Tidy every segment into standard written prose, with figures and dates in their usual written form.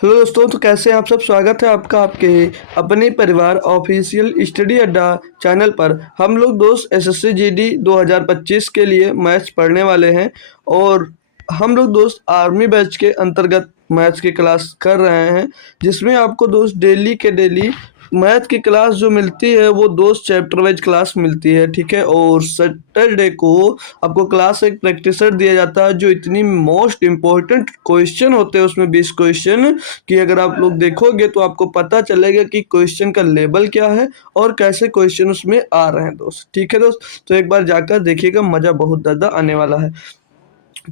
Hello दोस्तों, तो कैसे हैं आप सब। स्वागत है आपका आपके अपने परिवार ऑफिशियल स्टडी अड्डा चैनल पर। हम लोग दोस्त एसएससी जीडी 2025 के लिए मैथ्स पढ़ने वाले हैं और हम लोग दोस्त आर्मी बैच के अंतर्गत मैथ्स की क्लास कर रहे हैं, जिसमें आपको दोस्त डेली के डेली मैथ की क्लास जो मिलती है वो दोस्त चैप्टर वाइज क्लास मिलती है, ठीक है। और सैटरडे को आपको क्लास एक प्रैक्टिसर दिया जाता है, जो इतनी मोस्ट इम्पोर्टेंट क्वेश्चन होते हैं उसमें 20 क्वेश्चन कि अगर आप लोग देखोगे तो आपको पता चलेगा कि क्वेश्चन का लेवल क्या है और कैसे क्वेश्चन उसमें आ रहे हैं दोस्त, ठीक है दोस्त। तो एक बार जाकर देखिएगा, मज़ा बहुत ज़्यादा आने वाला है।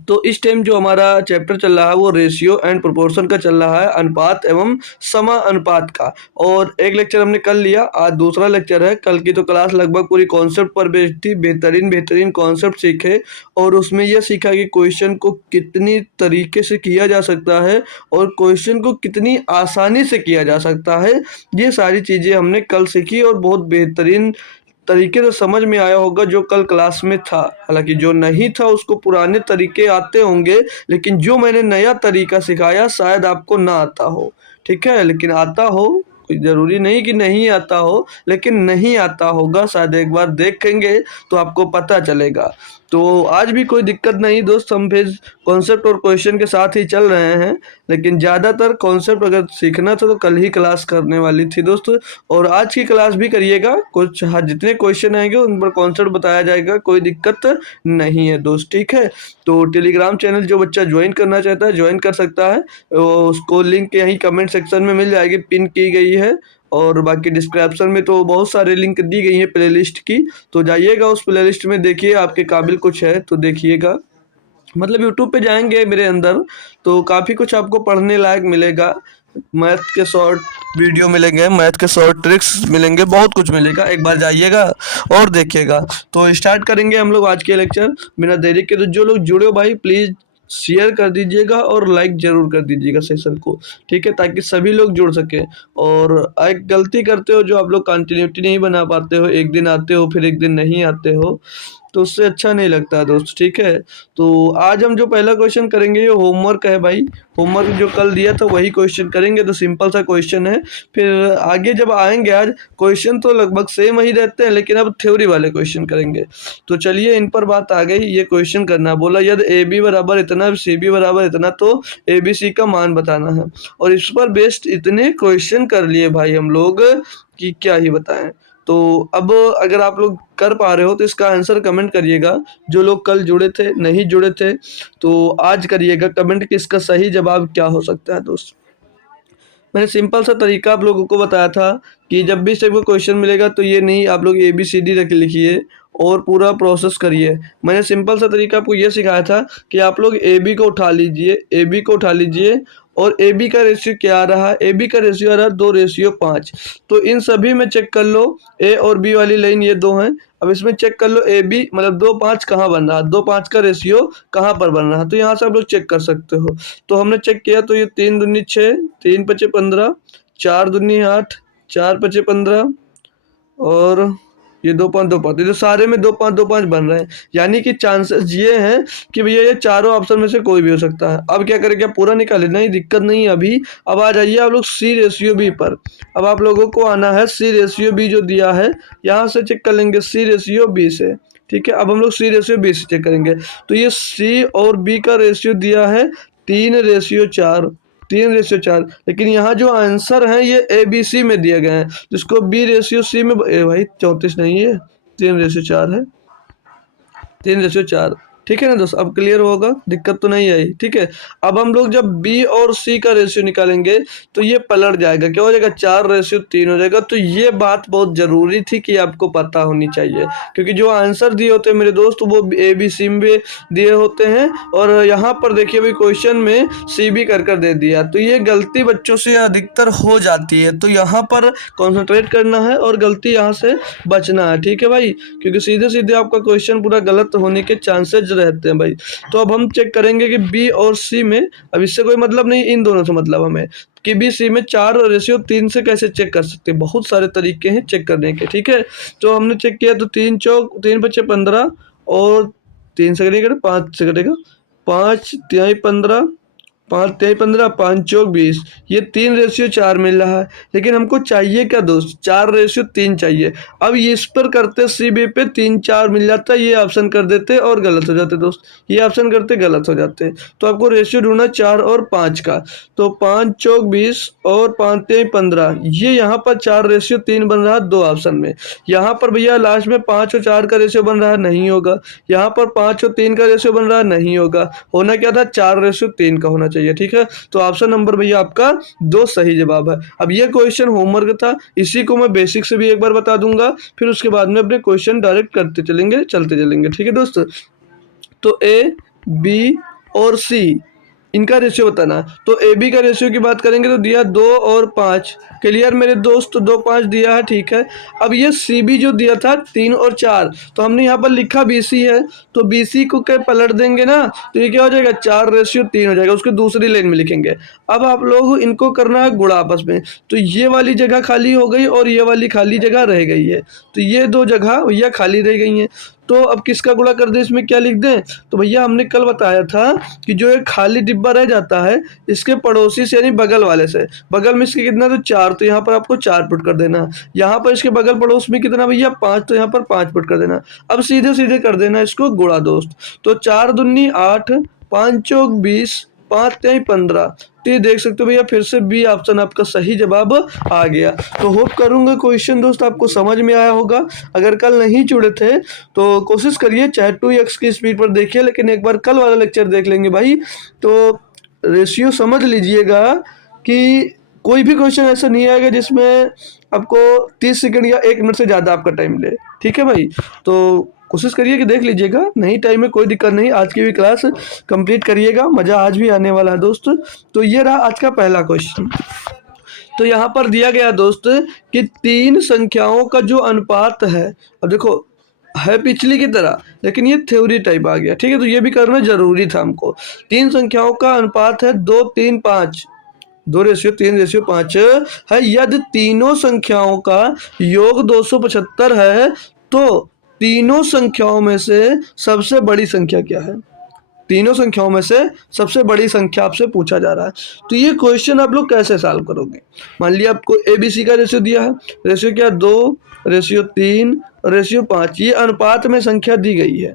तो इस टाइम जो हमारा चैप्टर चल रहा है वो रेशियो एंड प्रोपोर्शन का चल रहा है, अनुपात एवं समानुपात का। और एक लेक्चर हमने कर लिया, आज दूसरा लेक्चर है। कल की तो क्लास लगभग पूरी कॉन्सेप्ट पर बेस्ड थी, बेहतरीन बेहतरीन कॉन्सेप्ट सीखे और उसमें यह सीखा कि क्वेश्चन को कितनी तरीके से किया जा सकता है और क्वेश्चन को कितनी आसानी से किया जा सकता है। ये सारी चीज़ें हमने कल सीखी और बहुत बेहतरीन तरीके से समझ में आया होगा जो कल क्लास में था। हालांकि जो नहीं था उसको पुराने तरीके आते होंगे, लेकिन जो मैंने नया तरीका सिखाया शायद आपको ना आता हो, ठीक है। लेकिन आता हो, कोई ज़रूरी नहीं कि नहीं आता हो, लेकिन नहीं आता होगा शायद। एक बार देखेंगे तो आपको पता चलेगा। तो आज भी कोई दिक्कत नहीं दोस्त, हम फिर कॉन्सेप्ट और क्वेश्चन के साथ ही चल रहे हैं। लेकिन ज़्यादातर कॉन्सेप्ट अगर सीखना था तो कल ही क्लास करने वाली थी दोस्त, और आज की क्लास भी करिएगा। कुछ हाँ, जितने क्वेश्चन आएंगे उन पर कॉन्सेप्ट बताया जाएगा, कोई दिक्कत नहीं है दोस्त, ठीक है। तो टेलीग्राम चैनल जो बच्चा ज्वाइन करना चाहता है ज्वाइन कर सकता है, उसको लिंक यहीं कमेंट सेक्शन में मिल जाएगी, पिन की गई है। और बाकी डिस्क्रिप्शन में तो बहुत सारे लिंक दी गई हैं प्लेलिस्ट की, तो जाइएगा उस प्लेलिस्ट में देखिए, आपके काबिल कुछ है तो देखिएगा। मतलब यूट्यूब पे जाएंगे मेरे अंदर तो काफ़ी कुछ आपको पढ़ने लायक मिलेगा। मैथ के शॉर्ट वीडियो मिलेंगे, मैथ के शॉर्ट ट्रिक्स मिलेंगे, बहुत कुछ मिलेगा। एक बार जाइएगा और देखिएगा। तो स्टार्ट करेंगे हम लोग आज के लेक्चर बिना देरी के। तो जो लोग जुड़े हो भाई प्लीज़ शेयर कर दीजिएगा और लाइक ज़रूर कर दीजिएगा सेशन को, ठीक है, ताकि सभी लोग जुड़ सकें। और एक गलती करते हो जो आप लोग कंटिन्यूटी नहीं बना पाते हो, एक दिन आते हो फिर एक दिन नहीं आते हो, तो उससे अच्छा नहीं लगता दोस्त, ठीक है। तो आज हम जो पहला क्वेश्चन करेंगे ये होमवर्क है भाई। होमवर्क जो कल दिया था वही क्वेश्चन करेंगे, तो सिंपल सा क्वेश्चन है। फिर आगे जब आएंगे आज क्वेश्चन तो लगभग सेम ही रहते हैं, लेकिन अब थ्योरी वाले क्वेश्चन करेंगे। तो चलिए इन पर बात आ गई। ये क्वेश्चन करना बोला, यदि ए बी बराबर इतना सी बी बराबर इतना तो ए बी सी का मान बताना है। और इस पर बेस्ड इतने क्वेश्चन कर लिए भाई हम लोग कि क्या ही बताएं। तो अब अगर आप लोग कर पा रहे हो तो इसका आंसर कमेंट करिएगा। जो लोग कल जुड़े थे, नहीं जुड़े थे तो आज करिएगा कमेंट कि इसका सही जवाब क्या हो सकता है दोस्त। मैंने सिंपल सा तरीका आप लोगों को बताया था कि जब भी से कोई क्वेश्चन मिलेगा तो ये नहीं आप लोग ए बी सी डी रख लिखिए और पूरा प्रोसेस करिए। मैंने सिंपल सा तरीका आपको ये सिखाया था कि आप लोग ए बी को उठा लीजिए, ए बी को उठा लीजिए और ए बी का रेशियो क्या आ रहा है, ए बी का रेशियो आ रहा है 2:5। तो इन सभी में चेक कर लो, ए और बी वाली लाइन ये दो हैं। अब इसमें चेक कर लो ए बी मतलब 2:5 कहाँ बन रहा है, 2:5 का रेशियो कहाँ पर बन रहा है, तो यहाँ से आप लोग चेक कर सकते हो। तो हमने चेक किया तो ये 3 दूनी 6, 3 पचे 15, 4 दूनी 8, 4 पचे 15 और ये 2 5 ये तो सारे में 2 5 बन रहे हैं। यानी कि चांसेस ये हैं कि भैया ये चारों ऑप्शन में से कोई भी हो सकता है। अब क्या करें, क्या पूरा निकाले, नहीं दिक्कत नहीं है अभी। अब आ जाइए आप लोग सी रेशियो बी पर। अब आप लोगों को आना है सी रेशियो बी जो दिया है, यहाँ से चेक कर लेंगे सी रेशियो बी से, ठीक है। अब हम लोग सी रेशियो बी से चेक करेंगे तो ये सी और बी का रेशियो दिया है 3:4, 3:4। लेकिन यहाँ जो आंसर है ये ए बी सी में दिए गए हैं, जिसको बी रेशियो सी में भाई 34 नहीं है, 3:4 है, 3:4, ठीक है ना दोस्त। अब क्लियर होगा, दिक्कत तो नहीं आई, ठीक है। अब हम लोग जब बी और सी का रेशियो निकालेंगे तो ये पलट जाएगा, क्या हो जाएगा, 4:3 हो जाएगा। तो ये बात बहुत ज़रूरी थी कि आपको पता होनी चाहिए, क्योंकि जो आंसर दिए होते हैं मेरे दोस्त वो ए बी सी में दिए होते हैं और यहाँ पर देखिए भाई क्वेश्चन में सी बी कर दे दिया। तो ये गलती बच्चों से अधिकतर हो जाती है, तो यहाँ पर कॉन्सेंट्रेट करना है और गलती यहाँ से बचना है, ठीक है भाई, क्योंकि सीधे सीधे आपका क्वेश्चन पूरा गलत होने के चांसेस रहते हैं भाई। तो अब हम चेक करेंगे कि बी और सी में, अब इससे कोई मतलब नहीं, इन दोनों से मतलब हमें कि बी सी में 4:3 से कैसे चेक कर सकते हैं। बहुत सारे तरीके हैं चेक करने के, ठीक है। तो हमने चेक किया तो 3 बचे 15 और 3 से कटेगा 5 से कटेगा 5 तिहाई 15 5 3 15, 5 चौक 20, ये 3:4 मिल रहा है। लेकिन हमको चाहिए क्या दोस्त, 4:3 चाहिए। अब ये इस पर करते सी बी पे 3 4 मिल जाता, ये ऑप्शन कर देते और गलत हो जाते दोस्त, ये ऑप्शन करते गलत हो जाते। तो आपको रेशियो ढूंढना 4 और 5 का। तो 5 चौक 20 और 5 3 15, ये यहाँ पर 4:3 बन रहा है 2 ऑप्शन में। यहाँ पर भैया लास्ट में 5 और 4 का रेशियो बन रहा है, नहीं होगा। यहाँ पर 5 और 3 का रेशियो बन रहा है, नहीं होगा। होना क्या था, 4:3 का होना चाहिए। ठीक है, तो ऑप्शन नंबर भैया आपका 2 सही जवाब है। अब ये क्वेश्चन होमवर्क था, इसी को मैं बेसिक से भी एक बार बता दूंगा, फिर उसके बाद में अपने क्वेश्चन डायरेक्ट करते चलेंगे, चलते चलेंगे। ठीक है दोस्त, तो ए बी और सी इनका रेशियो बताना। तो ए बी का रेशियो की बात करेंगे तो दिया 2 और 5, क्लियर मेरे दोस्त, 2 5 दिया है। ठीक है, अब ये सी बी जो दिया था 3 और 4, तो हमने यहाँ पर लिखा बी सी है, तो बी सी को क्या पलट देंगे ना, तो ये क्या हो जाएगा, 4:3 हो जाएगा, उसके दूसरी लाइन में लिखेंगे। अब आप लोग इनको करना है गुणा आपस में, तो ये वाली जगह खाली हो गई और ये वाली खाली जगह रह गई है, तो ये 2 जगह भैया खाली रह गई हैं। तो अब किसका गुणा कर दें, इसमें क्या लिख दें, तो भैया हमने कल बताया था कि जो एक खाली डिब्बा रह जाता है इसके पड़ोसी से यानी बगल वाले से, बगल में इसके कितना, तो 4, तो यहाँ पर आपको 4 पुट कर देना। यहाँ पर इसके बगल पड़ोस में कितना भैया 5, तो यहाँ पर 5 पुट कर देना। अब सीधे सीधे कर देना इसको गुणा दोस्त, तो 4 दूनी 8, 5 चौक 20, 5 3 15, तो ये देख सकते हो भैया फिर से बी ऑप्शन आपका सही जवाब आ गया। तो होप करूंगा क्वेश्चन दोस्त आपको समझ में आया होगा। अगर कल नहीं जुड़े थे तो कोशिश करिए, चाहे 2x की स्पीड पर देखिए, लेकिन एक बार कल वाला लेक्चर देख लेंगे भाई, तो रेशियो समझ लीजिएगा कि कोई भी क्वेश्चन ऐसा नहीं आएगा जिसमें आपको 30 सेकंड या 1 मिनट से ज़्यादा आपका टाइम ले। ठीक है भाई, तो कोशिश करिए कि देख लीजिएगा, नहीं टाइम में कोई दिक्कत नहीं, आज की भी क्लास कंप्लीट करिएगा, मज़ा आज भी आने वाला है दोस्त। तो ये रहा आज का पहला क्वेश्चन। तो यहाँ पर दिया गया दोस्त कि 3 संख्याओं का जो अनुपात है, अब देखो है पिछली की तरह, लेकिन ये थ्योरी टाइप आ गया। ठीक है, तो ये भी करना जरूरी था हमको। 3 संख्याओं का अनुपात है 2 3 5, 2:3:5 है। यदि तीनों संख्याओं का योग 275 है, तो तीनों संख्याओं में से सबसे बड़ी संख्या क्या है, तीनों संख्याओं में से सबसे बड़ी संख्या आपसे पूछा जा रहा है। तो ये क्वेश्चन आप लोग कैसे सॉल्व करोगे, मान लिया आपको ए बी सी का रेशियो दिया है, रेशियो क्या 2:3 5, ये अनुपात में संख्या दी गई है,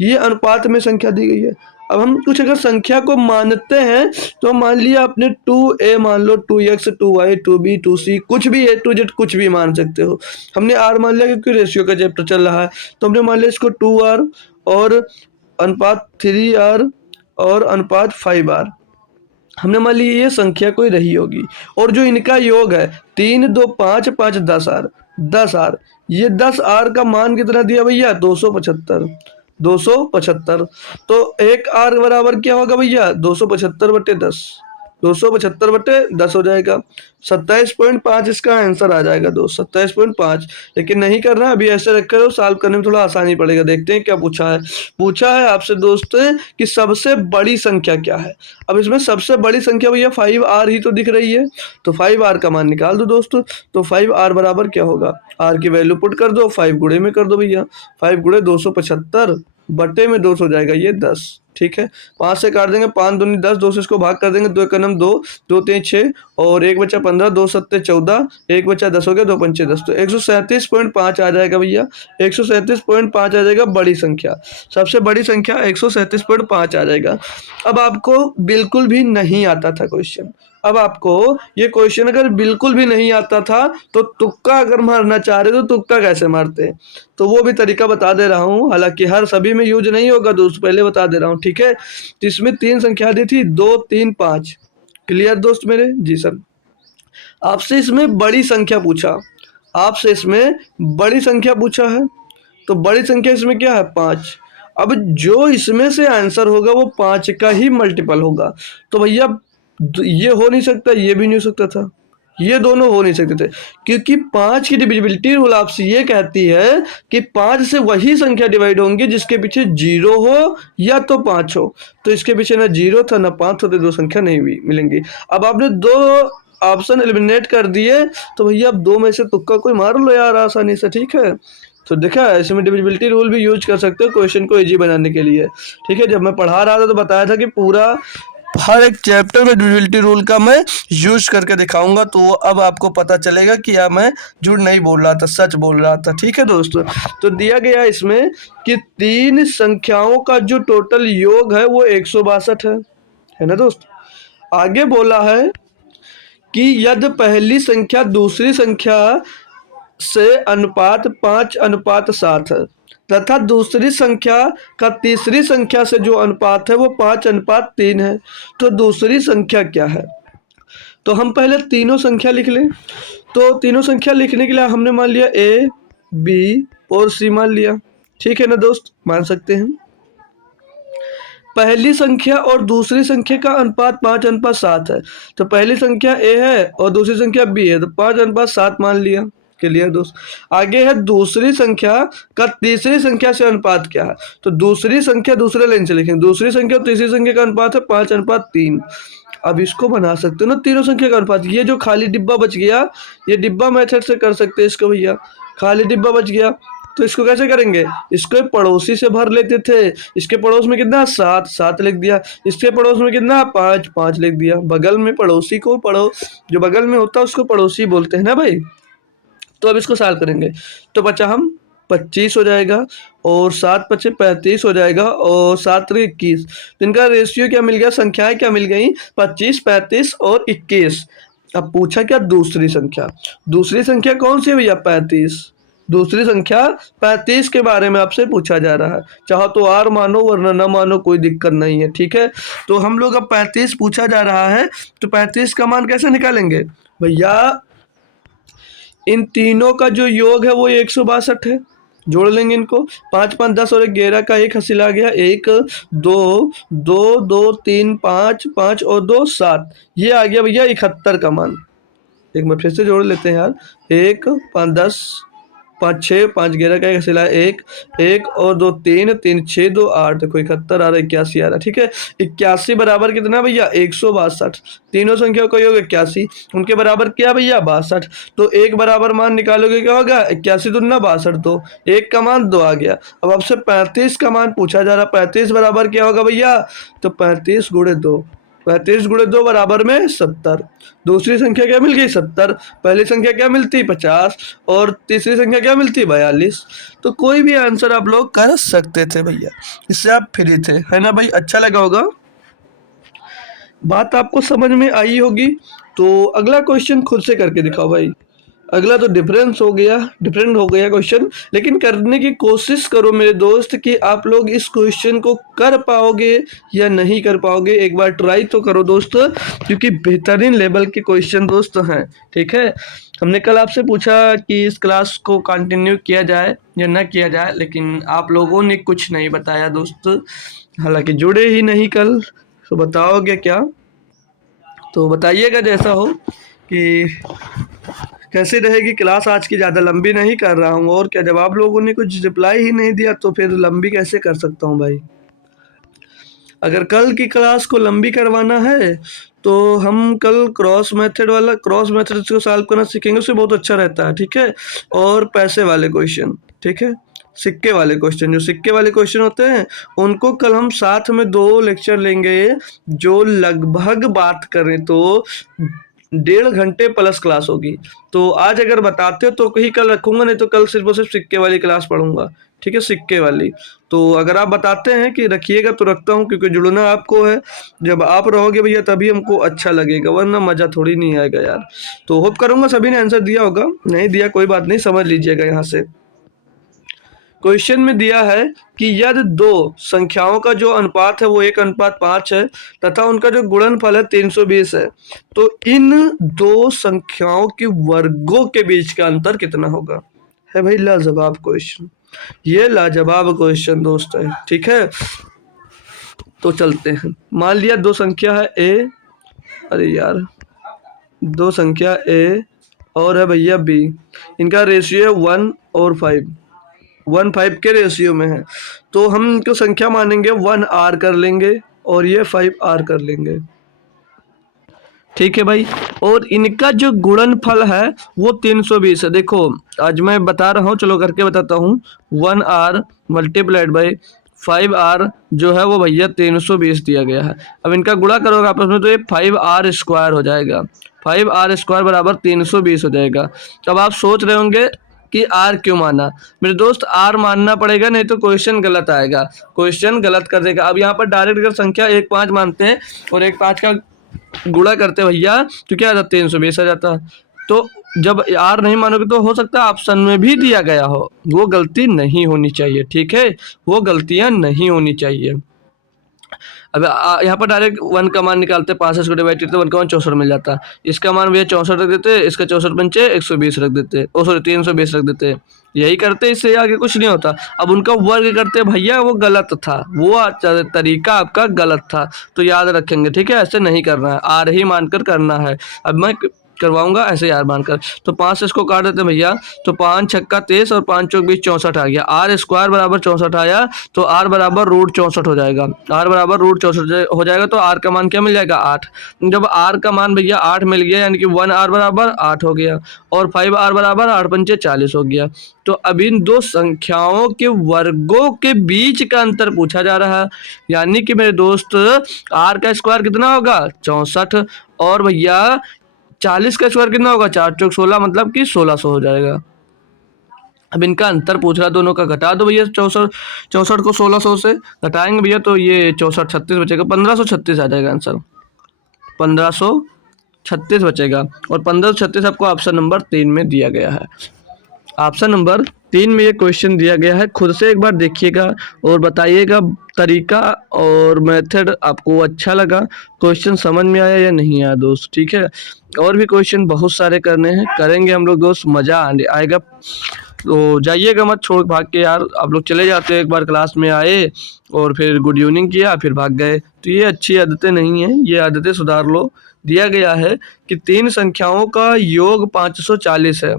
ये अनुपात में संख्या दी गई है। अब हम कुछ अगर संख्या को मानते हैं तो मान लिया आपने 2a मान लो, 2x 2y 2b 2c, कुछ भी a to z कुछ भी मान सकते हो। हमने r मान लिया क्योंकि रेशियो का चैप्टर चल रहा है, तो हमने मान लिया इसको 2r और अनुपात 3r और अनुपात 5r, हमने मान लिया ये संख्या कोई रही होगी, और जो इनका योग है 3 2 5 5 10r, ये 10r का मान कितना दिया भैया 275, 275। तो एक आर बराबर क्या होगा भैया 275/10, 275/10 हो जाएगा, 27.5 इसका आंसर आ जाएगा दोस्त, 27.5। लेकिन नहीं करना, अभी ऐसे रख कर सॉल्व करने में थोड़ा आसानी पड़ेगा। देखते हैं क्या पूछा है। पूछा है आपसे दोस्त कि सबसे बड़ी संख्या क्या है। अब इसमें सबसे बड़ी संख्या भैया 5r ही तो दिख रही है, तो 5r का मान निकाल दो दोस्तों। तो 5r बराबर क्या होगा, r की वैल्यू पुट कर दो, 5 गुणे में कर दो भैया, 5 गुणे 275 बटे में 200 हो जाएगा ये 10। ठीक है, 5 से काट देंगे, 5 दूनी 10, 2 से इसको भाग कर देंगे, 2 एक नम 2, 2 3 6 और 1 बचा 15, 2 7 14, 1 बचा 10 हो गया, 2 पंचे 10, तो 137.5 आ जाएगा भैया, 137.5 आ जाएगा बड़ी संख्या, सबसे बड़ी संख्या 137.5 आ जाएगा। अब आपको बिल्कुल भी नहीं आता था क्वेश्चन, अब आपको ये क्वेश्चन अगर बिल्कुल भी नहीं आता था तो तुक्का अगर मारना चाह रहे तो तुक्का कैसे मारते हैं, तो वो भी तरीका बता दे रहा हूँ। हालांकि हर सभी में यूज नहीं होगा दोस्त, पहले बता दे रहा हूँ। ठीक है, तो इसमें 3 संख्या दी थी 2 3 5, क्लियर दोस्त मेरे? जी सर। आपसे इसमें बड़ी संख्या पूछा, आपसे इसमें बड़ी संख्या पूछा है, तो बड़ी संख्या इसमें क्या है 5। अब जो इसमें से आंसर होगा वो 5 का ही मल्टीपल होगा, तो भैया ये हो नहीं सकता, ये भी नहीं हो सकता था, ये दोनों हो नहीं सकते थे, क्योंकि 5 की डिविजिबिलिटी रूल आपसे ये कहती है कि 5 से वही संख्या डिवाइड होंगी जिसके पीछे 0 हो या तो 5 हो। तो इसके पीछे ना 0 था ना 5 होते, 2 संख्या नहीं भी मिलेंगी। अब आपने 2 ऑप्शन एलिमिनेट कर दिए, तो भैया अब 2 में से तुक्का कोई मार लो यार आसानी से। ठीक है, तो देखा इसमें डिविजिबिलिटी रूल भी यूज कर सकते हो क्वेश्चन को इजी बनाने के लिए। ठीक है, जब मैं पढ़ा रहा था तो बताया था कि पूरा हर एक चैप्टर में ड्यूअलिटी रूल का मैं यूज करके दिखाऊंगा, तो अब आपको पता चलेगा कि यार मैं झूठ नहीं बोल रहा था, सच बोल रहा था। ठीक है दोस्तों, तो दिया गया इसमें कि तीन संख्याओं का जो टोटल योग है वो 162 है ना दोस्त। आगे बोला है कि यदि पहली संख्या दूसरी संख्या से अनुपात 5:7 है तथा दूसरी संख्या का तीसरी संख्या से जो अनुपात है वो 5:3 है, तो दूसरी संख्या क्या है। तो हम पहले तीनों संख्या लिख लें। तो तीनों संख्या लिखने के लिए हमने मान लिया ए, बी और सी मान लिया। ठीक है ना दोस्त, मान सकते हैं। पहली संख्या और दूसरी संख्या का अनुपात 5:7 है, तो पहली संख्या ए है और दूसरी संख्या बी है, तो 5:7 मान लिया। क्लियर दोस्त। आगे है दूसरी संख्या का तीसरी संख्या से अनुपात क्या है, तो दूसरी संख्या दूसरे लाइन से लिखेंगे। दूसरी संख्या और तीसरी संख्या का अनुपात है 5:3। अब इसको बना सकते हो ना तीनों संख्या का अनुपात। ये जो खाली डिब्बा बच गया, ये डिब्बा मेथड से कर सकते हैं इसको भैया। खाली डिब्बा बच गया तो इसको कैसे करेंगे, इसको पड़ोसी से भर लेते थे। इसके पड़ोस में कितना 7 लिख दिया, इसके पड़ोस में कितना 5 लिख दिया। बगल में पड़ोसी को जो बगल में होता है उसको पड़ोसी बोलते हैं ना भाई। तो अब इसको सॉल्व करेंगे तो बचा हम 25 हो जाएगा और 7×5 35 हो जाएगा और 7×3 21। तो इनका रेशियो क्या मिल गया, संख्याएं क्या मिल गई, 25, 35 और 21। अब पूछा क्या दूसरी संख्या। दूसरी संख्या कौन सी है भैया, 35। दूसरी संख्या 35 के बारे में आपसे पूछा जा रहा है। चाहो तो आर मानो वरना न मानो, कोई दिक्कत नहीं है। ठीक है, तो हम लोग अब 35 पूछा जा रहा है, तो 35 का मान कैसे निकालेंगे भैया। इन तीनों का जो योग है वो 162 है। जोड़ लेंगे इनको, 5 5 10 और 11 का एक हासिल आ गया। 1 2 2 2 3 5 5 और 2 7, ये आ गया भैया 71 का मान। एक बार फिर से जोड़ लेते हैं यार। 1 5 10 5 6 5 11 का एक हासिल आया। 1 1 और 2 3 3 6 2 8, देखो 71 आ रहा है, 81 आ रहा है। ठीक है, 81 बराबर कितना भैया 162। तीनों संख्याओं का योग 81, उनके बराबर क्या भैया 62। तो एक बराबर मान निकालोगे क्या होगा, 81 दूना 62, तो एक का मान 2 आ गया। अब आपसे 35 का मान पूछा जा रहा है। 35 बराबर क्या होगा भैया, तो 35 गुणे 2, 35 गुणे 2 बराबर में 70। दूसरी संख्या क्या मिल गई 70, पहली संख्या क्या मिलती 50 और तीसरी संख्या क्या मिलती 42। तो कोई भी आंसर आप लोग कर सकते थे भैया, इससे आप फ्री थे, है ना भाई। अच्छा लगा होगा, बात आपको समझ में आई होगी। तो अगला क्वेश्चन खुद से करके दिखाओ भाई। अगला तो डिफरेंट हो गया क्वेश्चन, लेकिन करने की कोशिश करो मेरे दोस्त कि आप लोग इस क्वेश्चन को कर पाओगे या नहीं कर पाओगे। एक बार ट्राई तो करो दोस्त, क्योंकि बेहतरीन लेवल के क्वेश्चन दोस्त हैं। ठीक है, हमने कल आपसे पूछा कि इस क्लास को कंटिन्यू किया जाए या ना किया जाए, लेकिन आप लोगों ने कुछ नहीं बताया दोस्त। हालांकि जुड़े ही नहीं कल, तो बताओगे क्या, तो बताइएगा जैसा हो कि कैसी रहेगी क्लास। आज की ज़्यादा लंबी नहीं कर रहा हूँ, और क्या, जब आप लोगों ने कुछ रिप्लाई ही नहीं दिया तो फिर लंबी कैसे कर सकता हूँ भाई। अगर कल की क्लास को लंबी करवाना है तो हम कल क्रॉस मेथड को सॉल्व करना सीखेंगे, उससे बहुत अच्छा रहता है। ठीक है, और पैसे वाले क्वेश्चन, ठीक है, सिक्के वाले क्वेश्चन, जो सिक्के वाले क्वेश्चन होते हैं उनको कल हम साथ में 2 लेक्चर लेंगे, जो लगभग बात करें तो 1.5 घंटे प्लस क्लास होगी। तो आज अगर बताते हो तो कहीं कल रखूंगा, नहीं तो कल सिर्फ और सिर्फ सिक्के वाली क्लास पढ़ूंगा। ठीक है, सिक्के वाली। तो अगर आप बताते हैं कि रखिएगा तो रखता हूँ, क्योंकि जुड़ना आपको है। जब आप रहोगे भैया तभी हमको अच्छा लगेगा, वरना मज़ा थोड़ी नहीं आएगा यार। तो होप करूँगा सभी ने आंसर दिया होगा, नहीं दिया कोई बात नहीं, समझ लीजिएगा। यहाँ से क्वेश्चन में दिया है कि यदि 2 संख्याओं का जो अनुपात है वो 1:5 है तथा उनका जो गुणनफल है 320 है, तो इन 2 संख्याओं के वर्गों के बीच का अंतर कितना होगा। है भाई लाजवाब क्वेश्चन, ये लाजवाब क्वेश्चन दोस्त है। ठीक है, तो चलते हैं। मान लिया 2 संख्या है ए, अरे यार 2 संख्या ए और है भैया बी, इनका रेशियो है 1 और 5, 1:5 के रेशियो में है। तो हम इनको संख्या मानेंगे 1R कर लेंगे और ये 5R कर लेंगे। ठीक है भाई, और इनका जो गुणनफल है वो 320 है। देखो आज मैं बता रहा हूँ, चलो करके बताता हूँ। 1R मल्टीप्लाइड बाई 5r जो है वो भैया 320 दिया गया है। अब इनका गुणा करोगे आपस में तो ये 5r स्क्वायर हो जाएगा। 5r स्क्वायर बराबर 320 हो जाएगा। तब आप सोच रहे होंगे कि आर क्यों माना। मेरे दोस्त आर मानना पड़ेगा, नहीं तो क्वेश्चन गलत आएगा, क्वेश्चन गलत कर देगा। अब यहाँ पर डायरेक्ट अगर संख्या 1 5 मानते हैं और 1 5 का गुणा करते भैया तो क्या आ जाता, 320 आ जाता। तो जब आर नहीं मानोगे तो हो सकता है ऑप्शन में भी दिया गया हो, वो गलती नहीं होनी चाहिए, ठीक है, वो गलतियां नहीं होनी चाहिए। अब यहाँ पर डायरेक्ट 1 का मान निकालते, 5 को डिवाइड करते, 1 का मान 64 मिल जाता। इसका मान भैया 64 रख देते, इसका 64 पंचे 120 रख देते, ओ सॉरी 320 रख देते, यही करते, इससे आगे कुछ नहीं होता। अब उनका वर्ग करते भैया, वो गलत था, वो तरीका आपका गलत था, तो याद रखेंगे, ठीक है, ऐसे नहीं करना है, आर ही मानकर करना है। अब मैं करवाऊंगा ऐसे यार मानकर। तो 5 से इसको काट देते भैया, तो 5 छक्का 23 और 5 चौक 20 64 आ गया। आर स्क्वायर बराबर 64 आया, तो आर बराबर √64 हो जाएगा। आर बराबर √64 हो जाएगा, तो आर का मान क्या मिल जाएगा, 8। जब आर का मान भैया 8 मिल गया, यानी कि 1r बराबर 8 हो गया और 5r बराबर 8 पंचे 40 हो गया। तो अब इन दो संख्याओं के वर्गों के बीच का अंतर पूछा जा रहा है, यानी कि मेरे दोस्त आर का स्क्वायर कितना होगा, 64, और भैया 40 का स्क्वायर कितना होगा, 4 चौक 16, मतलब कि 1600 हो जाएगा। अब इनका अंतर पूछ रहा, दोनों का घटा दो भैया, 64 को 1600 से घटाएंगे भैया तो ये 64 36 बचेगा, 1536 आ जाएगा आंसर, 1536 बचेगा। और 1536 आपको ऑप्शन नंबर 3 में दिया गया है। ऑप्शन नंबर 3 में ये क्वेश्चन दिया गया है, खुद से एक बार देखिएगा और बताइएगा तरीका और मेथड आपको अच्छा लगा, क्वेश्चन समझ में आया या नहीं आया दोस्त, ठीक है। और भी क्वेश्चन बहुत सारे करने हैं, करेंगे हम लोग दोस्त, मज़ा आएगा। तो जाइएगा मत छोड़ भाग के यार, आप लोग चले जाते हैं, एक बार क्लास में आए और फिर गुड इवनिंग किया फिर भाग गए, तो ये अच्छी आदतें नहीं हैं, ये आदतें सुधार लो। दिया गया है कि 3 संख्याओं का योग 540 है,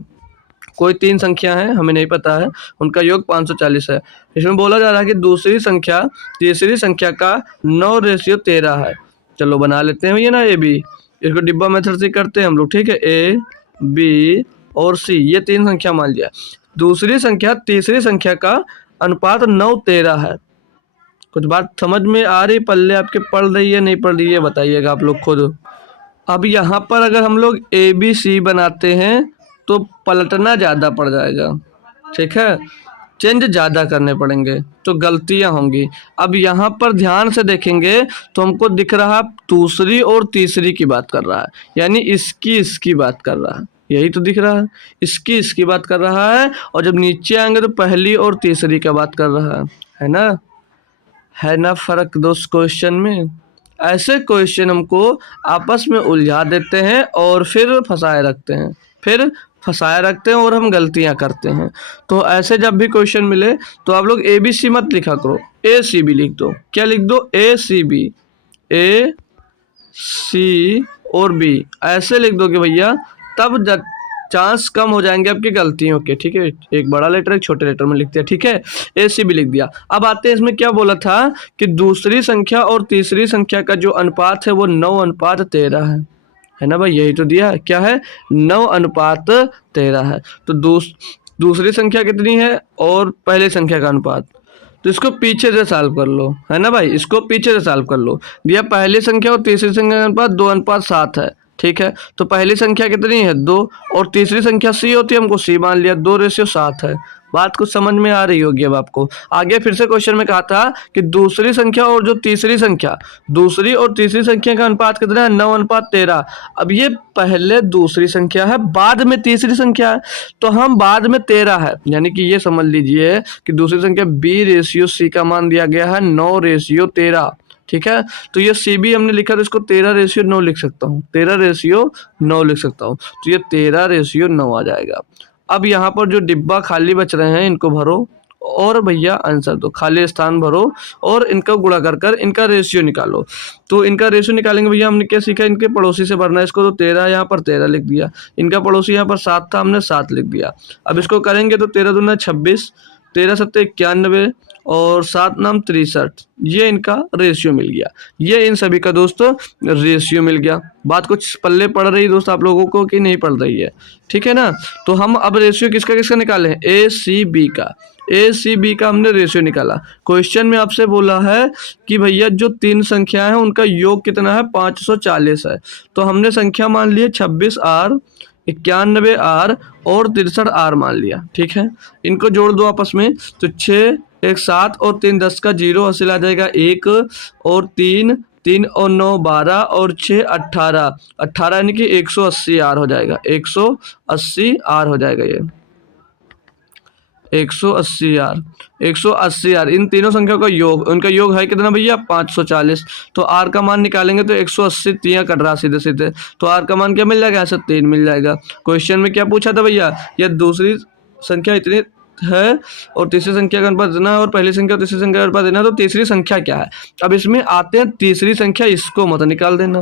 कोई 3 संख्या है, हमें नहीं पता है, उनका योग 540 है। इसमें बोला जा रहा है कि दूसरी संख्या तीसरी संख्या का 9:13 है। चलो बना लेते हैं ये ना, ए बी, इसको डिब्बा मेथड से करते हैं हम लोग, ठीक है, ए बी और सी, ये 3 संख्या मान लिया। दूसरी संख्या तीसरी संख्या का अनुपात 9:13 है। कुछ बात समझ में आ रही, पल्ले आपके पढ़ रही है नहीं पढ़ रही है, बताइएगा आप लोग खुद। अब यहाँ पर अगर हम लोग ए बी सी बनाते हैं तो पलटना ज़्यादा पड़ जाएगा, ठीक है, चेंज ज़्यादा करने पड़ेंगे तो गलतियाँ होंगी। अब यहाँ पर ध्यान से देखेंगे तो हमको दिख रहा दूसरी और तीसरी की बात कर रहा है, यानी इसकी बात कर रहा है, यही तो दिख रहा है, इसकी बात कर रहा है। और जब नीचे आएंगे तो पहली और तीसरी का बात कर रहा है ना, है ना फ़र्क दोस्त क्वेश्चन में। ऐसे क्वेश्चन हमको आपस में उलझा देते हैं और फिर फंसाए रखते हैं और हम गलतियां करते हैं। तो ऐसे जब भी क्वेश्चन मिले तो आप लोग ए बी सी मत लिखा करो, ए सी बी लिख दो। क्या लिख दो, ए सी बी, ए सी और बी, ऐसे लिख दोगे भैया, तब चांस कम हो जाएंगे आपकी गलतियों के, ठीक है। एक बड़ा लेटर एक छोटे लेटर में लिख दिया, ठीक है, ए सी बी लिख दिया। अब आते हैं इसमें क्या बोला था कि दूसरी संख्या और तीसरी संख्या का जो अनुपात है वो 9:13 है ना भाई, यही तो दिया है, क्या है, 9:13 है। तो दूसरी संख्या कितनी है और पहली संख्या का अनुपात, तो इसको पीछे से सॉल्व कर लो, है ना भाई, इसको पीछे से सॉल्व कर लो। दिया पहली संख्या और तीसरी संख्या का अनुपात 2:7 है, ठीक है। तो पहली संख्या कितनी है, 2, और तीसरी संख्या सी होती है, हमको सी मान लिया, 2:7 है। बात कुछ समझ में आ रही होगी अब आपको। आगे फिर से क्वेश्चन में कहा था कि दूसरी संख्या और जो तीसरी संख्या, दूसरी और तीसरी संख्या का अनुपात कितना है, 9:13। अब ये पहले दूसरी संख्या है, बाद में तीसरी संख्या है, तो हम बाद में 13 है, यानी कि ये समझ लीजिए कि दूसरी संख्या B/C का मान दिया गया है 9:13, ठीक है। तो ये सी बी हमने लिखा तो इसको 13:9 लिख सकता हूँ, 13:9 लिख सकता हूँ, तो ये 13:9 आ जाएगा। अब यहाँ पर जो डिब्बा खाली बच रहे हैं इनको भरो और भैया आंसर दो, खाली स्थान भरो और इनका गुणा कर इनका रेशियो निकालो। तो इनका रेशियो निकालेंगे भैया, हमने क्या सीखा, इनके पड़ोसी से भरना है इसको, तो 13 यहाँ पर 13 लिख दिया, इनका पड़ोसी यहाँ पर 7 था, हमने 7 लिख दिया। अब इसको करेंगे तो 13 दूना 26, 13 सत्ते 91 और 7 नाम 63, ये इनका रेशियो मिल गया। ये इन सभी का दोस्तों रेशियो मिल गया। बात कुछ पल्ले पड़ रही दोस्त आप लोगों को कि नहीं पड़ रही है? ठीक है ना। तो हम अब रेशियो किसका किसका निकाले हैं? ए सी बी का। ए सी बी का हमने रेशियो निकाला। क्वेश्चन में आपसे बोला है कि भैया जो 3 संख्याएं हैं उनका योग कितना है? 540 है। तो हमने संख्या मान ली 26R, 91R और 63R मान लिया। ठीक है, इनको जोड़ दो आपस में। तो 6 1 7 और 3 10 का 0 हासिल आ जाएगा 1 और 3 3 और 9 12 और 6 18, 18 यानी कि 180R हो जाएगा। 180R हो जाएगा ये 180R। 180R इन तीनों संख्याओं का योग, उनका योग है कितना भैया? 540। तो R का मान निकालेंगे तो 180 3 कट रहा सीधे सीधे, तो R का मान क्या मिल जाएगा? ऐसे 3 मिल जाएगा। क्वेश्चन में क्या पूछा था भैया? यह दूसरी संख्या इतनी है और तीसरी संख्या का अनुपात देना है और पहली संख्या और तीसरी संख्या का अनुपात देना है, तो तीसरी संख्या क्या है? अब इसमें आते हैं तीसरी संख्या, इसको मत निकाल देना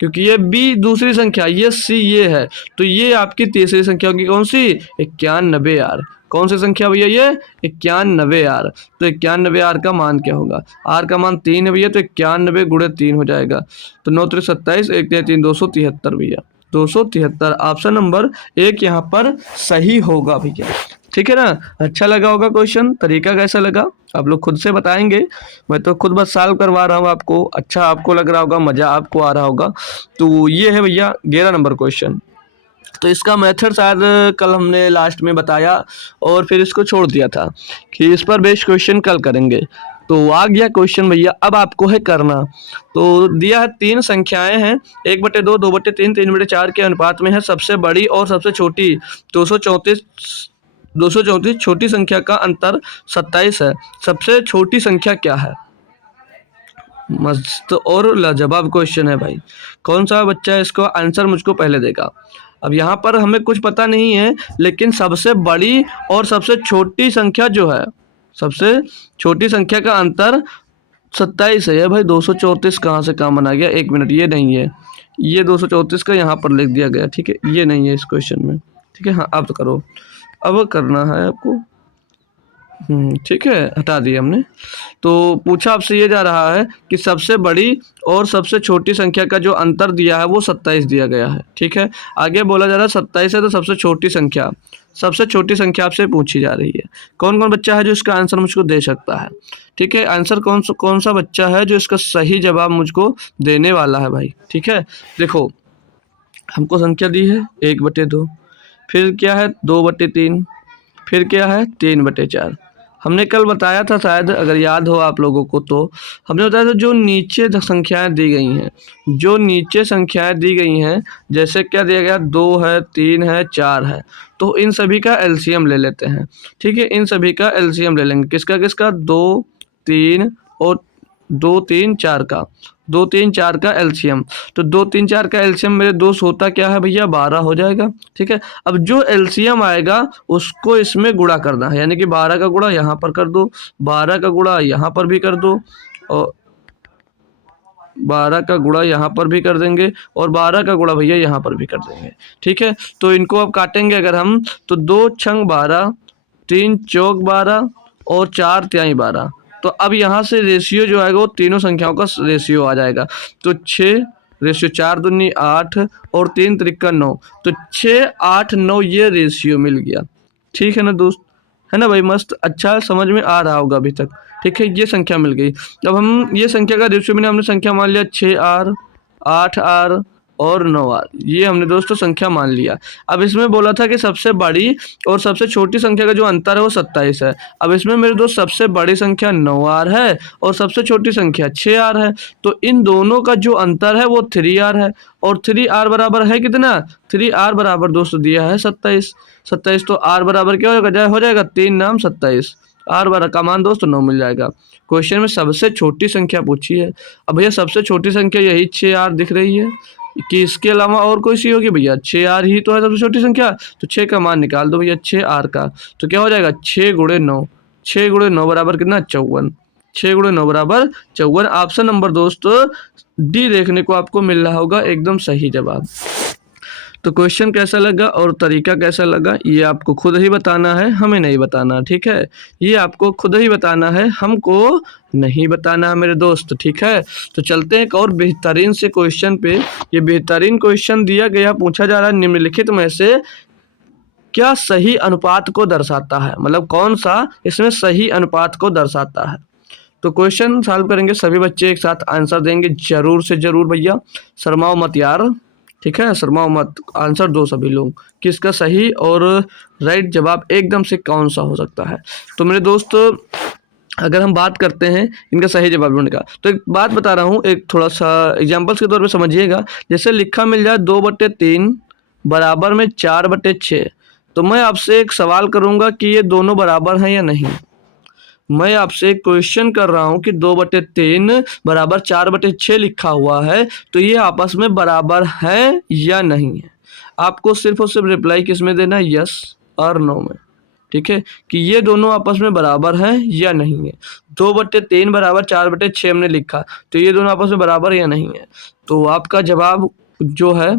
क्योंकि ये बी दूसरी संख्या, ये सी ये है, तो ये आपकी तीसरी संख्या होगी। कौन सी? 91R। कौन सी संख्या भैया? ये 91R। तो 91R का मान क्या होगा? R का मान 3 है भैया, तो 91 गुणे 3 हो जाएगा। तो 9 3 27, 1 3 3 273 भैया, 273। ऑप्शन नंबर 1 यहाँ पर सही होगा भैया। ठीक है ना। अच्छा लगा होगा क्वेश्चन? तरीका कैसा लगा आप लोग खुद से बताएंगे। मैं तो खुद बस सॉल्व करवा रहा हूँ आपको, अच्छा आपको लग रहा होगा, मज़ा आपको आ रहा होगा। तो ये है भैया 11 नंबर क्वेश्चन। तो इसका मेथड शायद कल हमने लास्ट में बताया और फिर इसको छोड़ दिया था कि इस पर बेस्ड क्वेश्चन कल करेंगे। तो आ गया क्वेश्चन भैया, अब आपको है करना। तो दिया है 3 संख्याएं हैं, 1/2 2/3 3/4 के अनुपात में है। सबसे बड़ी और सबसे छोटी 234 छोटी संख्या का अंतर 27 है। सबसे छोटी संख्या क्या है? मस्त और लाजवाब क्वेश्चन है भाई। कौन सा बच्चा है इसको आंसर मुझको पहले देगा? अब यहाँ पर हमें कुछ पता नहीं है, लेकिन सबसे बड़ी और सबसे छोटी संख्या जो है, सबसे छोटी संख्या का अंतर 27 है। भाई 234 कहाँ से कहाँ बना गया? 1 मिनट, ये नहीं है, ये 234 का यहाँ पर लिख दिया गया। ठीक है, ये नहीं है इस क्वेश्चन में। ठीक है, हाँ अब तो करो, अब करना है आपको। ठीक है, हटा दिया हमने। तो पूछा आपसे ये जा रहा है कि सबसे बड़ी और सबसे छोटी संख्या का जो अंतर दिया है वो 27 दिया गया है। ठीक है, आगे बोला जा रहा है 27 है तो सबसे छोटी संख्या आपसे पूछी जा रही है। कौन कौन बच्चा है जो इसका आंसर मुझको दे सकता है? ठीक है, आंसर कौन सा बच्चा है जो इसका सही जवाब मुझको देने वाला है भाई? ठीक है, देखो हमको संख्या दी है 1/2, फिर क्या है 2/3, फिर क्या है 3/4। हमने कल बताया था, शायद अगर याद हो आप लोगों को, तो हमने बताया था जो नीचे संख्याएं दी गई हैं, जो नीचे संख्याएं दी गई हैं, जैसे क्या दिया गया 2 है 3 है 4 है, तो इन सभी का एलसीएम ले लेते हैं। ठीक है, इन सभी का एलसीएम ले लेंगे। किसका किसका? 2 3 और 2 3 4 का, 2 3 4 का एलसीएम। तो 2 3 4 का एलसीएम मेरे दोस्त होता क्या है भैया? 12 हो जाएगा। ठीक है, अब जो एलसीएम आएगा उसको इसमें गुणा करना है, यानी कि 12 का गुणा यहाँ पर कर दो, 12 का गुणा यहाँ पर भी कर दो, और 12 का गुणा यहाँ पर भी कर देंगे, और 12 का गुणा भैया यहाँ पर भी कर देंगे। ठीक है, तो इनको अब काटेंगे अगर हम, तो 2 छंग 12, 3 चौक 12 और 4 तिहाई 12। तो अब यहाँ से रेशियो जो आएगा वो तीनों संख्याओं का रेशियो आ जाएगा। तो 6 रेशियो 4 दूनी 8 और 3 त्रिका 9, तो 6 8 9 ये रेशियो मिल गया। ठीक है ना दोस्त, है ना भाई? मस्त, अच्छा समझ में आ रहा होगा अभी तक। ठीक है, ये संख्या मिल गई। अब हम ये संख्या का रेशियो में हमने संख्या मान लिया 6R 8R और 9R, ये हमने दोस्तों संख्या मान लिया। अब इसमें बोला था कि सबसे बड़ी और सबसे छोटी संख्या का जो अंतर है वो 27 है। अब इसमें मेरे दोस्त सबसे बड़ी संख्या 9R है और सबसे छोटी संख्या 6R है, तो इन दोनों का जो अंतर है वो 3R है। और 3R बराबर है कितना? 3R बराबर दोस्तों दिया है 27। 27 तो R बराबर क्या हो जाएगा 3 नाम 27। R बराबर का मान दोस्तों 9 मिल जाएगा। क्वेश्चन में सबसे छोटी संख्या पूछी है। अब भैया सबसे छोटी संख्या यही 6R दिख रही है कि इसके अलावा और कोई सी होगी भैया? 6R ही तो है सबसे छोटी संख्या, तो 6 का मान निकाल दो भैया 6R का। तो क्या हो जाएगा 6 गुणे 9, 6 गुणे 9 बराबर कितना? 54। 6 गुणे 9 बराबर 54। ऑप्शन नंबर दोस्तों डी देखने को आपको मिल रहा होगा एकदम सही जवाब। तो क्वेश्चन कैसा लगा और तरीका कैसा लगा ये आपको खुद ही बताना है, हमें नहीं बताना, ठीक है। ये आपको खुद ही बताना है, हमको नहीं बताना है मेरे दोस्त, ठीक है। तो चलते हैं एक और बेहतरीन से क्वेश्चन पे। ये बेहतरीन क्वेश्चन दिया गया, पूछा जा रहा है निम्नलिखित में से क्या सही अनुपात को दर्शाता है, मतलब कौन सा इसमें सही अनुपात को दर्शाता है। तो क्वेश्चन सॉल्व करेंगे, सभी बच्चे एक साथ आंसर देंगे जरूर से जरूर भैया, शर्माओ मत यार, ठीक है, शर्माओ मत, आंसर दो सभी लोग कि इसका सही और राइट जवाब एकदम से कौन सा हो सकता है। तो मेरे दोस्त अगर हम बात करते हैं इनका सही जवाब ढूंढने का, तो एक बात बता रहा हूँ, एक थोड़ा सा एग्जाम्पल्स के तौर पे समझिएगा। जैसे लिखा मिल जाए 2/3 बराबर में 4/6, तो मैं आपसे एक सवाल करूंगा कि ये दोनों बराबर हैं या नहीं। मैं आपसे एक क्वेश्चन कर रहा हूं कि 2/3 बराबर 4/6 लिखा हुआ है, तो ये आपस में बराबर है या नहीं है। आपको सिर्फ और सिर्फ रिप्लाई किस में देना है, यस और नो में, ठीक है, कि ये दोनों आपस में बराबर हैं या नहीं है। 2/3 बराबर 4/6 हमने लिखा, तो ये दोनों आपस में बराबर या नहीं है। तो आपका जवाब जो है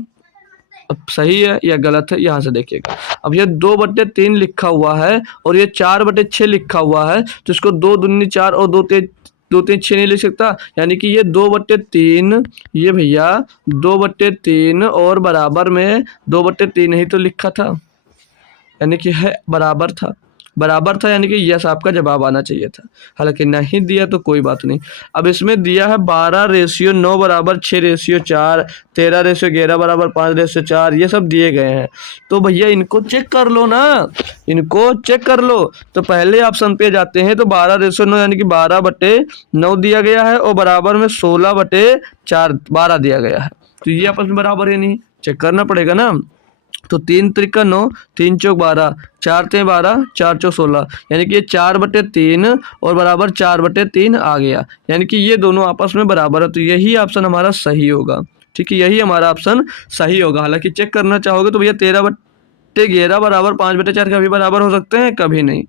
अब सही है या गलत है, यहाँ से देखिएगा। अब ये 2/3 लिखा हुआ है और ये 4/6 लिखा हुआ है, तो इसको 2 दूनी 4 और 2 3 6 नहीं लिख सकता, यानी कि ये 2/3, ये भैया 2/3 और बराबर में 2/3 ही तो लिखा था, यानी कि है बराबर था, यानी कि यस आपका जवाब आना चाहिए था। हालांकि नहीं दिया तो कोई बात नहीं। अब इसमें दिया है 12:9 बराबर 6:4, 13:11 बराबर 5:4, ये सब दिए गए हैं। तो भैया इनको चेक कर लो ना, इनको चेक कर लो। तो पहले ऑप्शन पे जाते हैं तो 12:9 यानी कि 12/9 दिया गया है और बराबर में 16/4 12 दिया गया है। तो ये आपस में बराबर है नहीं, चेक करना पड़ेगा ना। तो 3 त्रिका 9, 3 चौक 12, 4 ते 12, 4 चौक 16, यानी कि ये 4/3 और बराबर 4/3 आ गया, यानी कि ये दोनों आपस में बराबर है। तो यही ऑप्शन हमारा सही होगा, ठीक है, यही हमारा ऑप्शन सही होगा। हालांकि चेक करना चाहोगे तो भैया 13/11 बराबर 5/4 कभी बराबर हो सकते हैं, कभी नहीं।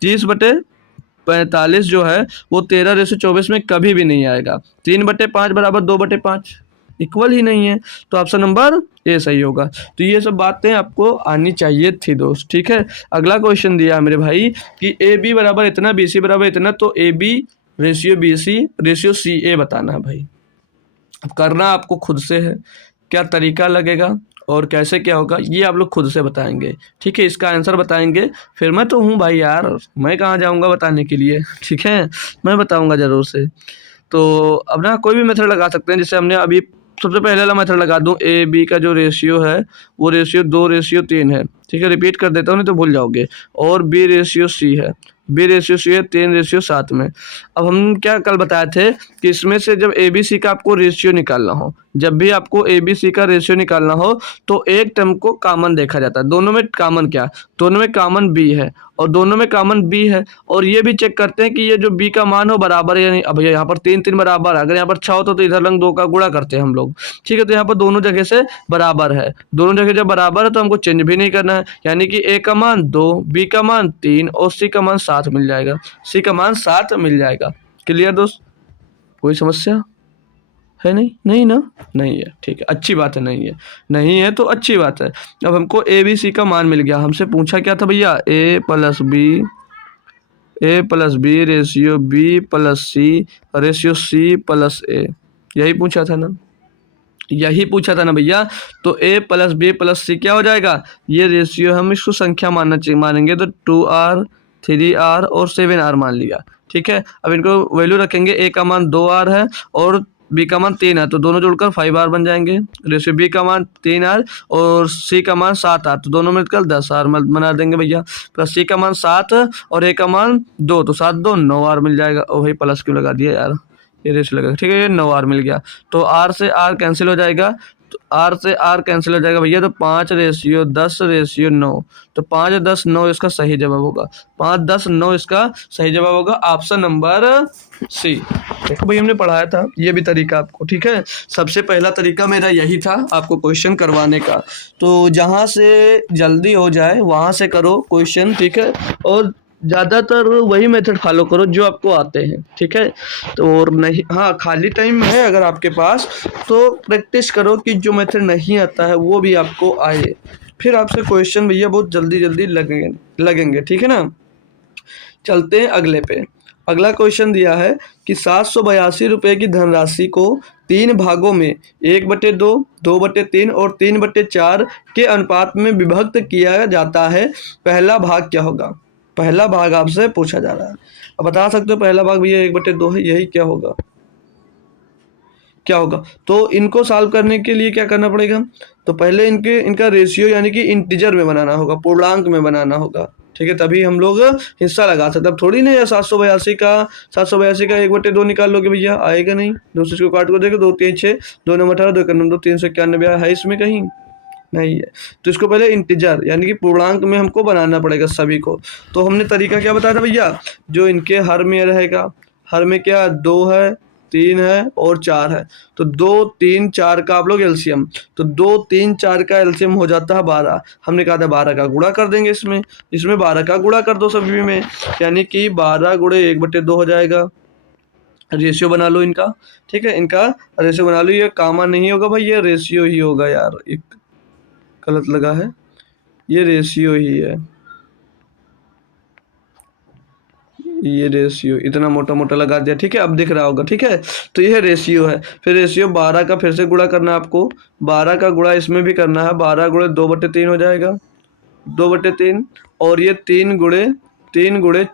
30/45 जो है वो 13:24 में कभी भी नहीं आएगा। 3/5 बराबर 2/5 इक्वल ही नहीं है, तो ऑप्शन नंबर ए सही होगा। तो ये सब बातें आपको आनी चाहिए थी दोस्त, ठीक है। अगला क्वेश्चन दिया है मेरे भाई कि ए बी बराबर इतना, बी सी बराबर इतना, तो A B ratio B C ratio C A बताना है भाई। अब करना आपको खुद से है, क्या तरीका लगेगा और कैसे क्या होगा ये आप लोग खुद से बताएंगे, ठीक है। इसका आंसर बताएंगे, फिर मैं तो हूँ भाई यार, मैं कहाँ जाऊँगा बताने के लिए, ठीक है, मैं बताऊँगा ज़रूर से। तो अब ना कोई भी मेथड लगा सकते हैं, जैसे हमने अभी सबसे पहले वाला मेथड लगा दूं, ए बी का जो रेशियो है वो रेशियो 2:3 है, ठीक है, रिपीट कर देता हूँ नहीं तो भूल जाओगे। और बी रेशियो सी है, बी रेशियो सी है 3:7 में। अब हम क्या कल बताए थे कि इसमें से जब ए बी सी का आपको रेशियो निकालना हो, जब भी आपको ए बी सी का रेशियो निकालना हो तो एक टर्म को कॉमन देखा जाता है। दोनों में कॉमन क्या, दोनों में कॉमन बी है और दोनों में कॉमन बी है, और ये भी चेक करते हैं कि ये जो बी का मान हो बराबर है या नहीं। अब यहाँ पर 3 बराबर, अगर यहाँ पर 6 होता तो इधर लंग 2 का गुणा करते हैं हम लोग, ठीक है। तो यहाँ पर दोनों जगह से बराबर है, दोनों जगह जब बराबर है तो हमको चेंज भी नहीं करना है, यानी कि ए का मान 2, बी का मान 3 और सी का मान 7 मिल जाएगा, सी का मान 7 मिल जाएगा। क्लियर दोस्त, कोई समस्या है नहीं, नहीं ना, नहीं है, ठीक है, अच्छी बात है, नहीं है, नहीं है तो अच्छी बात है। अब हमको ए बी सी का मान मिल गया, हमसे पूछा क्या था भैया, A plus B ratio B plus C ratio C plus A, यही पूछा था ना, यही पूछा था ना भैया। तो a प्लस बी प्लस सी क्या हो जाएगा, ये रेशियो हम इसको संख्या मानेंगे तो 2r 3r और 7r मान लिया, ठीक है। अब इनको वैल्यू रखेंगे, a का मान 2r है और b का मान 3 है, तो दोनों जुड़कर 5r बन जाएंगे। रेशियो b का मान 3r और c का मान 7r, तो दोनों मिलकर 10r बना देंगे भैया। प्लस c का मान 7 और a का मान 2, तो 7 2 9r मिल जाएगा। ओ भाई प्लस क्यों लगा दिया यार, ये रेशियो लगा, ठीक है, ये 9r मिल गया। तो r से r कैंसिल हो जाएगा, तो r से r कैंसिल हो जाएगा भैया, तो 5:10:9, तो 5:10:9 इसका सही जवाब होगा, 5:10:9 इसका सही जवाब होगा, ऑप्शन नंबर सी। देखो भाई हमने पढ़ाया था ये भी तरीका आपको, ठीक है। सबसे पहला तरीका मेरा यही था आपको क्वेश्चन करवाने का, तो जहाँ से जल्दी हो जाए वहाँ से करो क्वेश्चन, ठीक है। और ज़्यादातर वही मेथड फॉलो करो जो आपको आते हैं, ठीक है। तो और नहीं, हाँ, खाली टाइम है अगर आपके पास तो प्रैक्टिस करो कि जो मेथड नहीं आता है वो भी आपको आए, फिर आपसे क्वेश्चन भैया बहुत जल्दी जल्दी लगेंगे, ठीक है ना। चलते हैं अगले पे। अगला क्वेश्चन दिया है कि 782 रुपये की धनराशि को 3 भागों में 1/2, 2/3 और 3/4 के अनुपात में विभक्त किया जाता है, पहला भाग क्या होगा। पहला भाग आपसे पूछा जा रहा है। अब बता सकते हो पहला भाग भैया 1/2 है, यही क्या होगा, क्या होगा। तो इनको सॉल्व करने के लिए क्या करना पड़ेगा, तो पहले इनका रेशियो यानी कि इंटीजर में बनाना होगा, पूर्णांक में बनाना होगा, ठीक है, तभी हम लोग हिस्सा लगा सकते। अब थोड़ी नहीं है 782 का 1/2 निकाल लोगे भैया, आएगा नहीं। दूसरे को काट को देखो, 2 3 6, 2 9 18, 2 1 9 391 है इसमें कहीं नहीं है। तो इसको पहले इंटीजर यानी कि पूर्णांक में हमको बनाना पड़ेगा सभी को। तो हमने तरीका क्या बताया था भैया, जो इनके हर में रहेगा, हर में क्या 2 है, 3 है और 4 है, तो 2 3 4 का आप लोग एलसीएम, तो 2 3 4 का एलसीएम हो जाता है 12। हमने कहा था 12 का गुणा कर देंगे, इसमें 12 का गुणा कर दो सभी में, यानी कि 12 गुणे 1/2 हो जाएगा। रेशियो बना लो इनका, ठीक है, इनका रेशियो बना लो। ये कामा नहीं होगा भाई, ये रेशियो ही होगा यार, एक गलत लगा है, ये रेशियो ही है, ये रेशियो इतना मोटा मोटा लगा दिया, ठीक है, अब दिख रहा होगा, ठीक है। तो ये रेशियो है, फिर रेशियो 12 का फिर से गुणा करना है आपको, 12 का गुणा इसमें भी करना है, 12 गुणे 2/3 हो जाएगा, 2/3, और ये 3 गुणे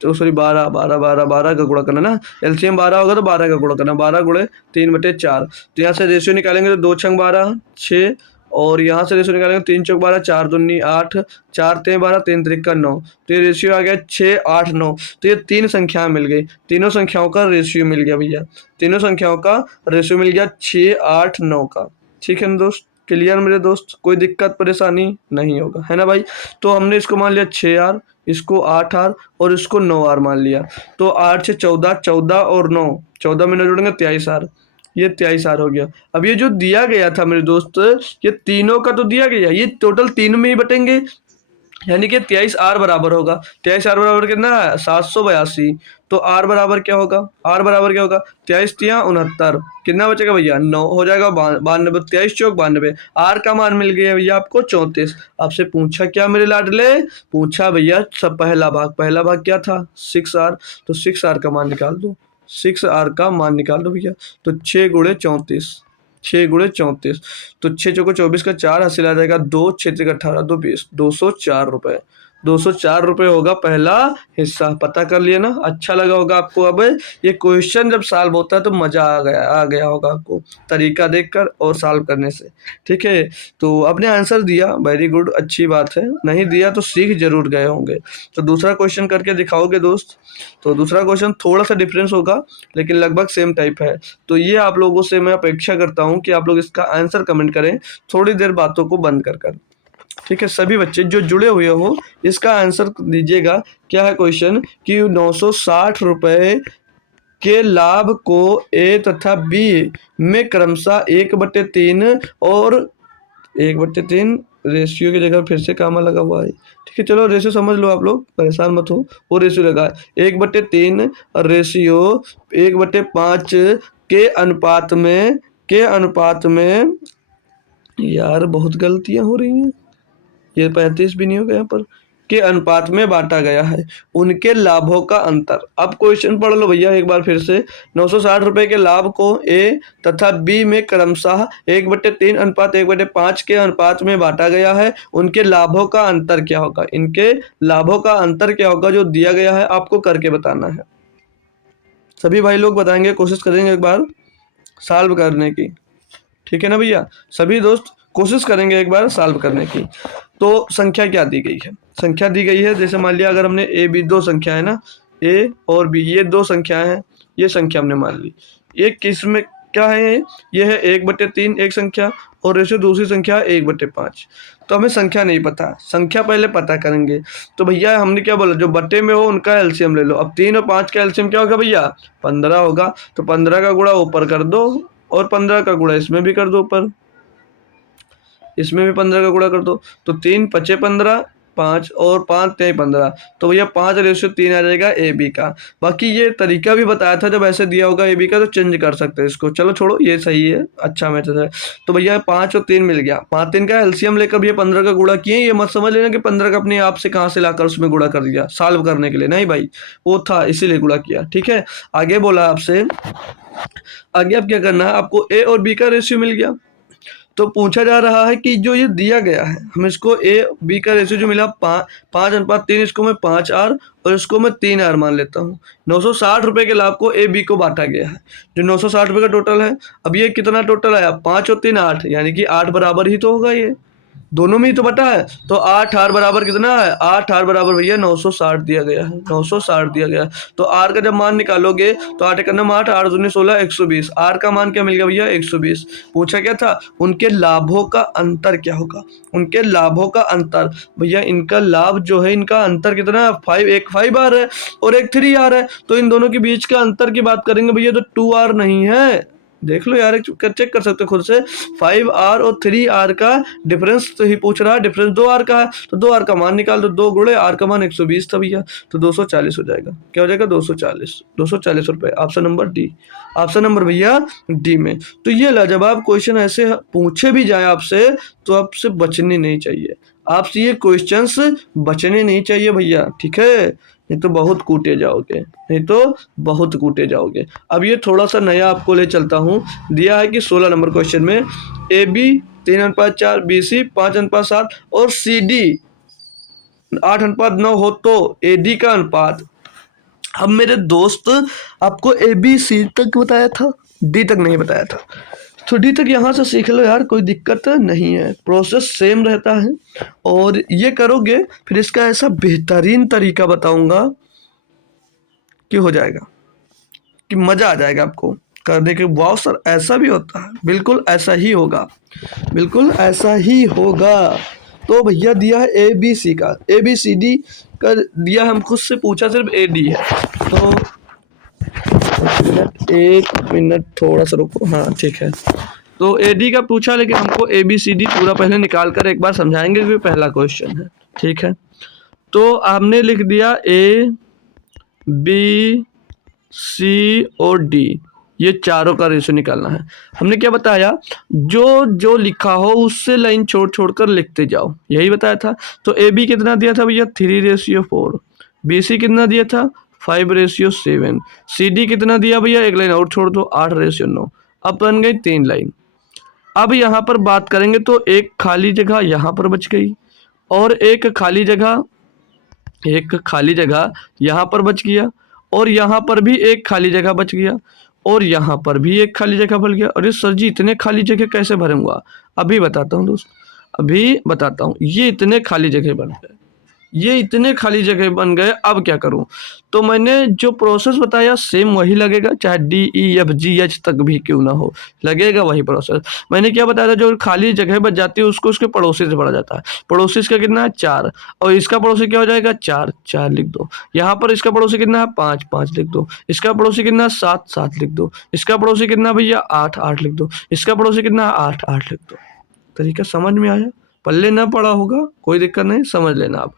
तो सॉरी 12 का गुणा करना ना, एलसीएम 12 होगा तो 12 का गुणा करना, 12 गुणे 3/4। तो यहाँ से रेशियो निकालेंगे तो 2 छंग 12 6, और यहाँ से रेशियो निकालेंगे 3 चौक 12, 4 दूनी 8, 4 तें 12, 3 त्रिक 9। तो ये रेशियो आ गया 6 8 9। तो ये 3 संख्याएं मिल गई, तीनों संख्याओं का रेशियो मिल गया भैया, तीनों संख्याओं का रेशियो मिल गया 6 8 9 का, ठीक है ना दोस्त। क्लियर मेरे दोस्त, कोई दिक्कत परेशानी नहीं होगा, है ना भाई। तो हमने इसको मान लिया 6R, इसको 8R और इसको 9R मान लिया। तो 8 से 14, 14 और 9, 14 में 9 जोड़ेंगे 23R, ये 23R हो गया। अब ये जो दिया गया था मेरे दोस्त, ये तीनों का तो दिया गया, ये टोटल तीन में ही बटेंगे, यानी कि 23R बराबर होगा। 23R बराबर कितना है 782। तो R बराबर क्या होगा, R बराबर क्या होगा 23 तिया 69, कितना बचेगा भैया 9 हो जाएगा, 92, 23 चौक 92। R का मान मिल गया भैया आपको 34। आपसे पूछा क्या मेरे लाडले, पूछा भैया सब पहला भाग क्या था 6R, तो 6R का मान निकाल दो, 6R का मान निकाल दो भैया। तो 6 गुणे 34, 6 गुणे 34, तो 6 चौको 24 का 4 हासिल आ जाएगा 2, 6 का 18, 2 20, 204 रुपये, 204 रुपये होगा पहला हिस्सा। पता कर लिया ना, अच्छा लगा होगा आपको। अब ये क्वेश्चन जब सॉल्व होता है तो मज़ा आ गया होगा आपको तरीका देखकर और सॉल्व करने से, ठीक है। तो आपने आंसर दिया, वेरी गुड, अच्छी बात है, नहीं दिया तो सीख जरूर गए होंगे। तो दूसरा क्वेश्चन करके दिखाओगे दोस्त। तो दूसरा क्वेश्चन थोड़ा सा डिफरेंस होगा लेकिन लगभग सेम टाइप है। तो ये आप लोगों से मैं अपेक्षा करता हूँ कि आप लोग इसका आंसर कमेंट करें थोड़ी देर बातों को बंद कर, ठीक है। सभी बच्चे जो जुड़े हुए हो इसका आंसर दीजिएगा। क्या है क्वेश्चन कि 960 रुपये के लाभ को ए तथा बी में क्रमशः 1/3 और 1/3 रेशियो की जगह फिर से कामा लगा हुआ है, ठीक है। चलो रेशियो समझ लो, आप लोग परेशान मत हो, वो रेशियो लगा 1/3 रेशियो 1/5 के अनुपात में यार बहुत गलतियां हो रही हैं, ये 35 भी नहीं होगा यहाँ पर, के अनुपात में बांटा गया है, उनके लाभों का अंतर। अब क्वेश्चन पढ़ लो भैया एक बार फिर से। 960 रुपये के लाभ को ए तथा बी में क्रमशः 1/3 अनुपात 1/5 के अनुपात में बांटा गया है, उनके लाभों का अंतर क्या होगा, इनके लाभों का अंतर क्या होगा जो दिया गया है, आपको करके बताना है। सभी भाई लोग बताएंगे, कोशिश करेंगे एक बार सॉल्व करने की, ठीक है ना भैया। सभी दोस्त कोशिश करेंगे एक बार सॉल्व करने की। तो संख्या क्या दी गई है, संख्या दी गई है, जैसे मान लिया अगर हमने ए बी दो संख्या है ना, ए और बी ये दो संख्याएं हैं, ये संख्या हमने मान ली। ये किस में क्या है, ये है 1/3 एक संख्या और रेशियो दूसरी संख्या 1/5। तो हमें संख्या नहीं पता, संख्या पहले पता करेंगे। तो भैया हमने क्या बोला, जो बट्टे में हो उनका एलसीएम ले लो। अब 3 और 5 का एलसीएम क्या होगा भैया 15 होगा, तो 15 का गुणा ऊपर कर दो और 15 का गुणा इसमें भी कर दो, ऊपर इसमें भी 15 का गुणा कर दो। तो 3 × 5 = 15, 5 और 5 3 15, तो भैया 5:3 आ जाएगा ए बी का। बाकी ये तरीका भी बताया था, जब ऐसे दिया होगा ए बी का तो चेंज कर सकते हैं इसको। चलो छोड़ो, ये सही है, अच्छा मेथड है। तो भैया 5 और 3 मिल गया, 5 3 का एलसीएम लेकर भैया 15 का गुणा किए। ये मत समझ लेना कि 15 का अपने आप से कहाँ से लाकर उसमें गुणा कर दिया सॉल्व करने के लिए, नहीं भाई, वो था इसीलिए गुणा किया। ठीक है, आगे बोला आपसे, आगे आप क्या करना है, आपको ए और बी का रेशियो मिल गया। तो पूछा जा रहा है कि जो ये दिया गया है, हम इसको ए बी का रेशियो जो मिला 5:3, इसको मैं 5R और इसको मैं 3R मान लेता हूँ। 960 रुपये के लाभ को ए बी को बांटा गया है, जो 960 रुपये का टोटल है। अब ये कितना टोटल आया, 5 और 3 8, यानी कि 8 बराबर ही तो होगा, ये दोनों में ही तो बटा है। तो 8R बराबर कितना है, 8R बराबर भैया 960 दिया गया है, 960 दिया गया है। तो R का जब मान निकालोगे तो 8 एक 8, 8 दूनी 16, 120। R का मान क्या मिल गया भैया, 120। पूछा क्या था, उनके लाभों का अंतर क्या होगा, उनके लाभों का अंतर। भैया इनका लाभ जो है, इनका अंतर कितना है, 5, एक 5R है और एक 3R है। तो इन दोनों के बीच का अंतर की बात करेंगे भैया तो 2R नहीं है। देख लो यार, चेक कर सकते हो खुद से, 5R और 3R का डिफरेंस तो ही पूछ रहा है, डिफरेंस 2R का है, तो 2R का मान निकाल दो, 2 गुणे R का मान 120 था भैया, तो 240 हो जाएगा। क्या हो जाएगा, 240 रुपए। Option number D, option number भैया डी में। तो ये लाजवाब क्वेश्चन ऐसे पूछे भी जाए आपसे तो आपसे बचने नहीं चाहिए, आपसे ये क्वेश्चंस बचने नहीं चाहिए भैया, ठीक है, नहीं तो बहुत कूटे जाओगे, नहीं तो बहुत कूटे जाओगे। अब ये थोड़ा सा नया आपको ले चलता हूँ। दिया है कि 16 नंबर क्वेश्चन में ए बी 3:4, बी सी 5:7 और सी डी 8:9 हो तो ए डी का अनुपात। अब मेरे दोस्त आपको ए बी सी तक बताया था, डी तक नहीं बताया था, तो डी तक यहाँ से सीख लो यार, कोई दिक्कत नहीं है, प्रोसेस सेम रहता है। और ये करोगे फिर इसका ऐसा बेहतरीन तरीका बताऊंगा कि हो जाएगा, कि मज़ा आ जाएगा आपको करने के। वाह सर, ऐसा भी होता है, बिल्कुल ऐसा ही होगा, बिल्कुल ऐसा ही होगा। तो भैया दिया है ए बी सी का, ए बी सी डी का दिया, हम खुद से पूछा सिर्फ ए डी है। तो एक मिनट थोड़ा सा रुको, हाँ ठीक है। तो ए डी का पूछा, लेकिन हमको ए बी सी डी पूरा पहले निकाल कर एक बार समझाएंगे, क्योंकि पहला क्वेश्चन है, ठीक है। तो हमने लिख दिया ए बी सी और डी, ये चारों का रेशियो निकालना है। हमने क्या बताया, जो जो लिखा हो उससे लाइन छोड़ छोड़ कर लिखते जाओ, यही बताया था। तो ए बी कितना दिया था भैया, 3:4, बी सी कितना दिया था, 5:7, सी डी कितना दिया भैया, एक लाइन और छोड़ दो, 8:9। अब बन गई 3 लाइन। अब यहाँ पर बात करेंगे तो एक खाली जगह यहाँ पर बच गई, और एक खाली जगह यहाँ पर बच गया, और यहाँ पर भी एक खाली जगह बच गया, और यहाँ पर भी एक खाली जगह बच गया। अरे सर जी, इतने खाली जगह कैसे भरूंगा, अभी बताता हूँ दोस्त, अभी बताता हूँ। ये इतने खाली जगह बन गए, ये इतने खाली जगह बन गए, अब क्या करूं। तो मैंने जो प्रोसेस बताया सेम वही लगेगा, चाहे D E F G H तक भी क्यों ना हो, लगेगा वही प्रोसेस। मैंने क्या बताया था, जो खाली जगह बच जाती है उसको उसके पड़ोसी से भरा जाता है। पड़ोसी का कितना है, 4, और इसका पड़ोसी क्या हो जाएगा, 4, 4 लिख दो। यहाँ पर इसका पड़ोसी कितना है, 5, 5 लिख दो। इसका पड़ोसी कितना, 7, 7 लिख दो। इसका पड़ोसी कितना भैया, 8, 8 लिख दो। इसका पड़ोसी कितना, 8, 8 लिख दो। तरीका समझ में आया, पल्ले ना पड़ा होगा कोई दिक्कत नहीं, समझ लेना आप।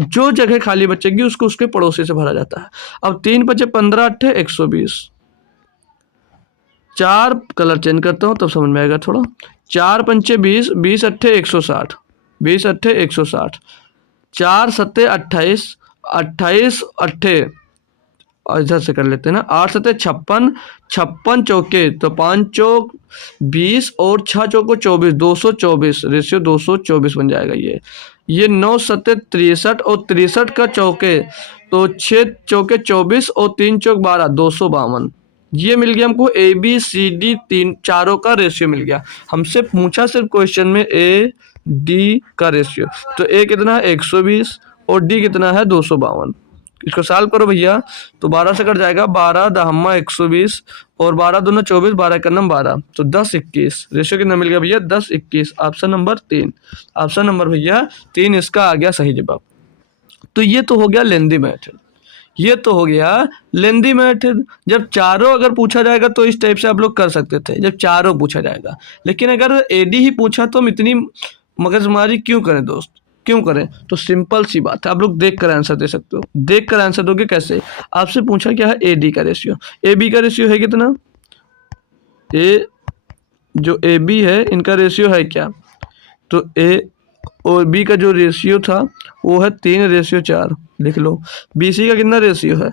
जो जगह खाली बचेगी उसको उसके पड़ोसी से भरा जाता है। अब 3 × 5 = 15, 8 = 120। 4 कलर चेंज करता हूँ तब समझ में आएगा थोड़ा। 4 × 5 = 20, 20 × 8 = 160, 20 × 8 = 160। 4 × 7 = 28, 28 8 इधर से कर लेते हैं ना, 8 × 7 = 56, 56 चौके तो 5 चौक 20 और 6 चौको 24, 224 रेशियो 224 बन जाएगा। ये 9 × 7 = 63 और 63 का चौके तो 6 चौके 24 और 3 चौक 12, 252। ये मिल गया हमको ए बी सी डी चारों का रेशियो मिल गया। हमसे पूछा सिर्फ क्वेश्चन में ए डी का रेशियो, तो ए कितना है, 120 और डी कितना है, 252। इसको सॉल्व करो भैया तो 12 से कट जाएगा, 12 दहम्मा 120 और 12 दूना 24, 12 का नंबर 12, तो 10 21 रेशियो कितना मिल गया भैया, 10 21। ऑप्शन नंबर 3, ऑप्शन नंबर भैया 3 इसका आ गया सही जवाब। तो ये तो हो गया लेंदी मेथड, ये तो हो गया लेंदी मेथड। जब चारों अगर पूछा जाएगा तो इस टाइप से आप लोग कर सकते थे, जब चारों पूछा जाएगा। लेकिन अगर एडी ही पूछा तो हम इतनी मगजमारी क्यों करें दोस्त, क्यों करें? तो सिंपल सी बात है, आप लोग देख कर आंसर दे सकते हो। देख कर आंसर दोगे कैसे? आपसे पूछा क्या है? ए डी का रेशियो। ए बी का रेशियो है कितना? ए जो ए बी है इनका रेशियो है क्या? तो ए और बी का जो रेशियो था वो है 3:4। लिख लो। बी सी का कितना रेशियो है?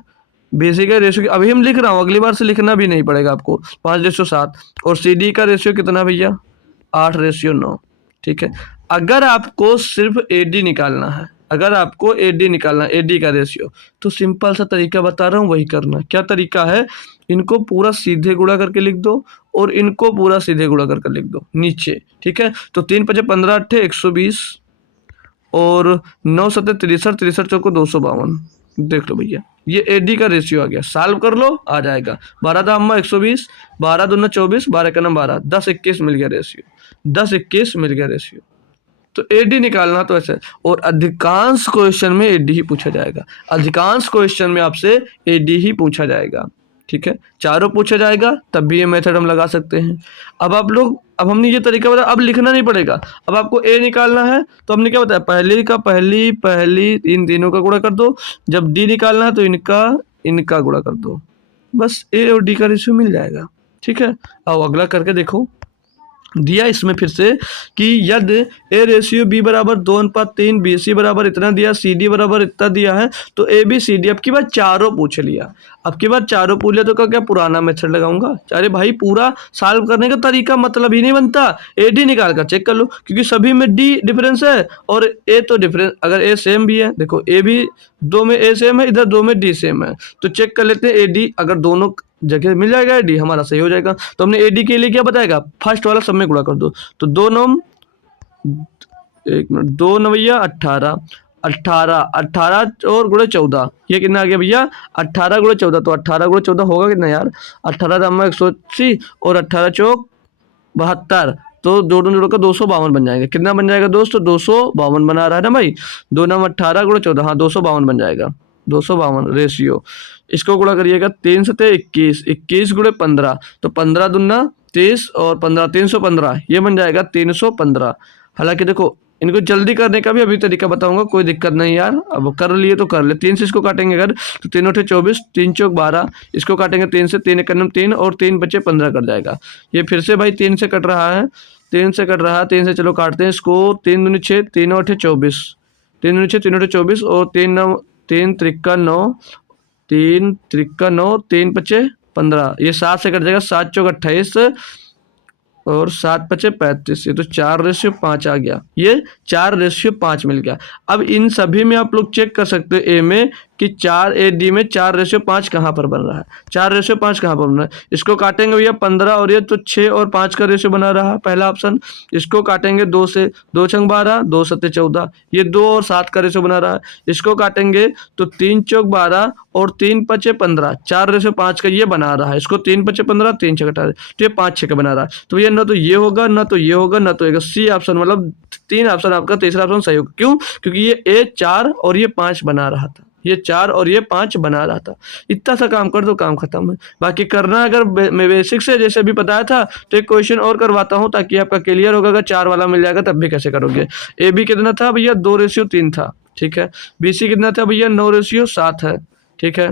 बी सी का रेशियो अभी हम लिख रहा हूँ, अगली बार से लिखना भी नहीं पड़ेगा आपको। 5:7। और सी डी का रेशियो कितना भैया? 8:9। ठीक है। अगर आपको सिर्फ ए डी निकालना है, अगर आपको ए डी निकालना है, ए डी का रेशियो, तो सिंपल सा तरीका बता रहा हूँ, वही करना। क्या तरीका है? इनको पूरा सीधे गुणा करके लिख दो और इनको पूरा सीधे गुणा करके लिख दो नीचे। ठीक है। तो 3×5 = 15, 8 × 120 और 9×7 = 63, 63 × 4 = 252। देख लो भैया, ये ए डी का रेशियो आ गया। सॉल्व कर लो, आ जाएगा। 12 × 120, 12 दूना 24, 12 का 12, 10:21 मिल गया रेशियो। 10:21 मिल गया रेशियो। तो एडी निकालना तो ऐसे। और अधिकांश क्वेश्चन में एडी ही पूछा जाएगा। अधिकांश क्वेश्चन में आपसे एडी ही पूछा जाएगा। ठीक है। चारों पूछा जाएगा तब भी ये मेथड हम लगा सकते हैं। अब आप लोग, अब हमने ये तरीका बताया, अब लिखना नहीं पड़ेगा। अब आपको ए निकालना है तो हमने क्या बताया? पहली का पहली इन तीनों का गुणा कर दो। जब डी निकालना है तो इनका गुणा कर दो। बस ए और डी का रेशियो मिल जाएगा। ठीक है। अब अगला करके देखो। दिया इसमें फिर से कि यदि ए रेशियो बी बराबर 2:3, बी सी बराबर इतना दिया, सी डी बराबर इतना दिया है, तो ए बी सी डी अब की बार चारों पूछ लिया। अब की बार चारों पूछ लिया तो क्या पुराना मेथड लगाऊंगा? अरे भाई, पूरा सॉल्व करने का तरीका मतलब ही नहीं बनता। ए डी निकाल कर चेक कर लो, क्योंकि सभी में डी डिफरेंस है और ए तो डिफरेंस, अगर ए सेम भी है, देखो ए भी 2 में ए सेम है, इधर 2 में डी सेम है, तो चेक कर लेते हैं ए डी। अगर दोनों जगह मिल जाएगा एडी, हमारा सही हो जाएगा। तो हमने एडी के लिए क्या बताएगा? फर्स्ट वाला सब में गुणा कर दो। तो 2 9 2 9 18, 18 18 और गुणे 14, ये कितना आ गया भैया? 18 × 14। तो 18 × 14 होगा कितना यार? 18 × 180 और 18 चौक 72, तो दोनों जोड़ों का 252 बन जाएगा। कितना बन जाएगा दोस्तों? 252 बना रहा है ना भाई। 2 9 18 × 14, हाँ 252 बन जाएगा। 252 रेशियो। इसको गुणा करिएगा 3 × 7 = 21, 21 × 15, तो 15 दूना 30 और 15 315, ये बन जाएगा 315। हालांकि देखो, इनको जल्दी करने का भी अभी तरीका बताऊंगा, कोई दिक्कत नहीं यार। अब कर लिए तो कर ले। 3 से इसको काटेंगे अगर, तो 3 × 8 = 24, 3 चौक 12, इसको काटेंगे 3 से, 3 × 1 = 3 और 3 बचे 15 कट जाएगा। ये फिर से भाई 3 से कट रहा है, 3 से कट रहा है, 3 से चलो काटते हैं इसको। 3 दूनी 6, 3 × 8 = 24, 3 दूनी 6, 3 × 8 = 24 और 3 3 × 9, 3 3 9, 3 5 15, ये 7 से कट जाएगा। 7 चौक 28 और 7 5 35, ये तो 4:5 आ गया। ये 4:5 मिल गया। अब इन सभी में आप लोग चेक कर सकते हो ए में कि 4 ए डी में 4:5 कहाँ पर बन रहा है? 4:5 कहाँ पर बन रहा है? इसको काटेंगे भैया 15 और ये तो 6 और 5 का रेशियो बना रहा है पहला ऑप्शन। इसको काटेंगे 2 से, 2 × 12, 2 × 7 = 14, ये 2 और 7 का रेशियो बना रहा है। इसको काटेंगे तो 3 चौक 12 और 3 5 15, 4:5 का ये बना रहा है। इसको 3 5 15, 3 6 18, तो ये 5 6 का बना रहा है। तो ये ना तो ये होगा, ना तो ये होगा, ना तो ये। सी ऑप्शन मतलब 3 ऑप्शन आपका, तीसरा ऑप्शन सही होगा। क्यों? क्योंकि ये ए 4 और ये 5 बना रहा था, ये 4 और ये 5 बना रहा था। इतना सा काम कर दो, काम खत्म है। बाकी करना अगर मैं बेसिक से जैसे अभी बताया था, तो एक क्वेश्चन और करवाता हूँ ताकि आपका क्लियर होगा। अगर 4 वाला मिल जाएगा तब भी कैसे करोगे? ए बी कितना था भैया? 2:3 था। ठीक है। बी सी कितना था भैया? 9:7 है। ठीक है।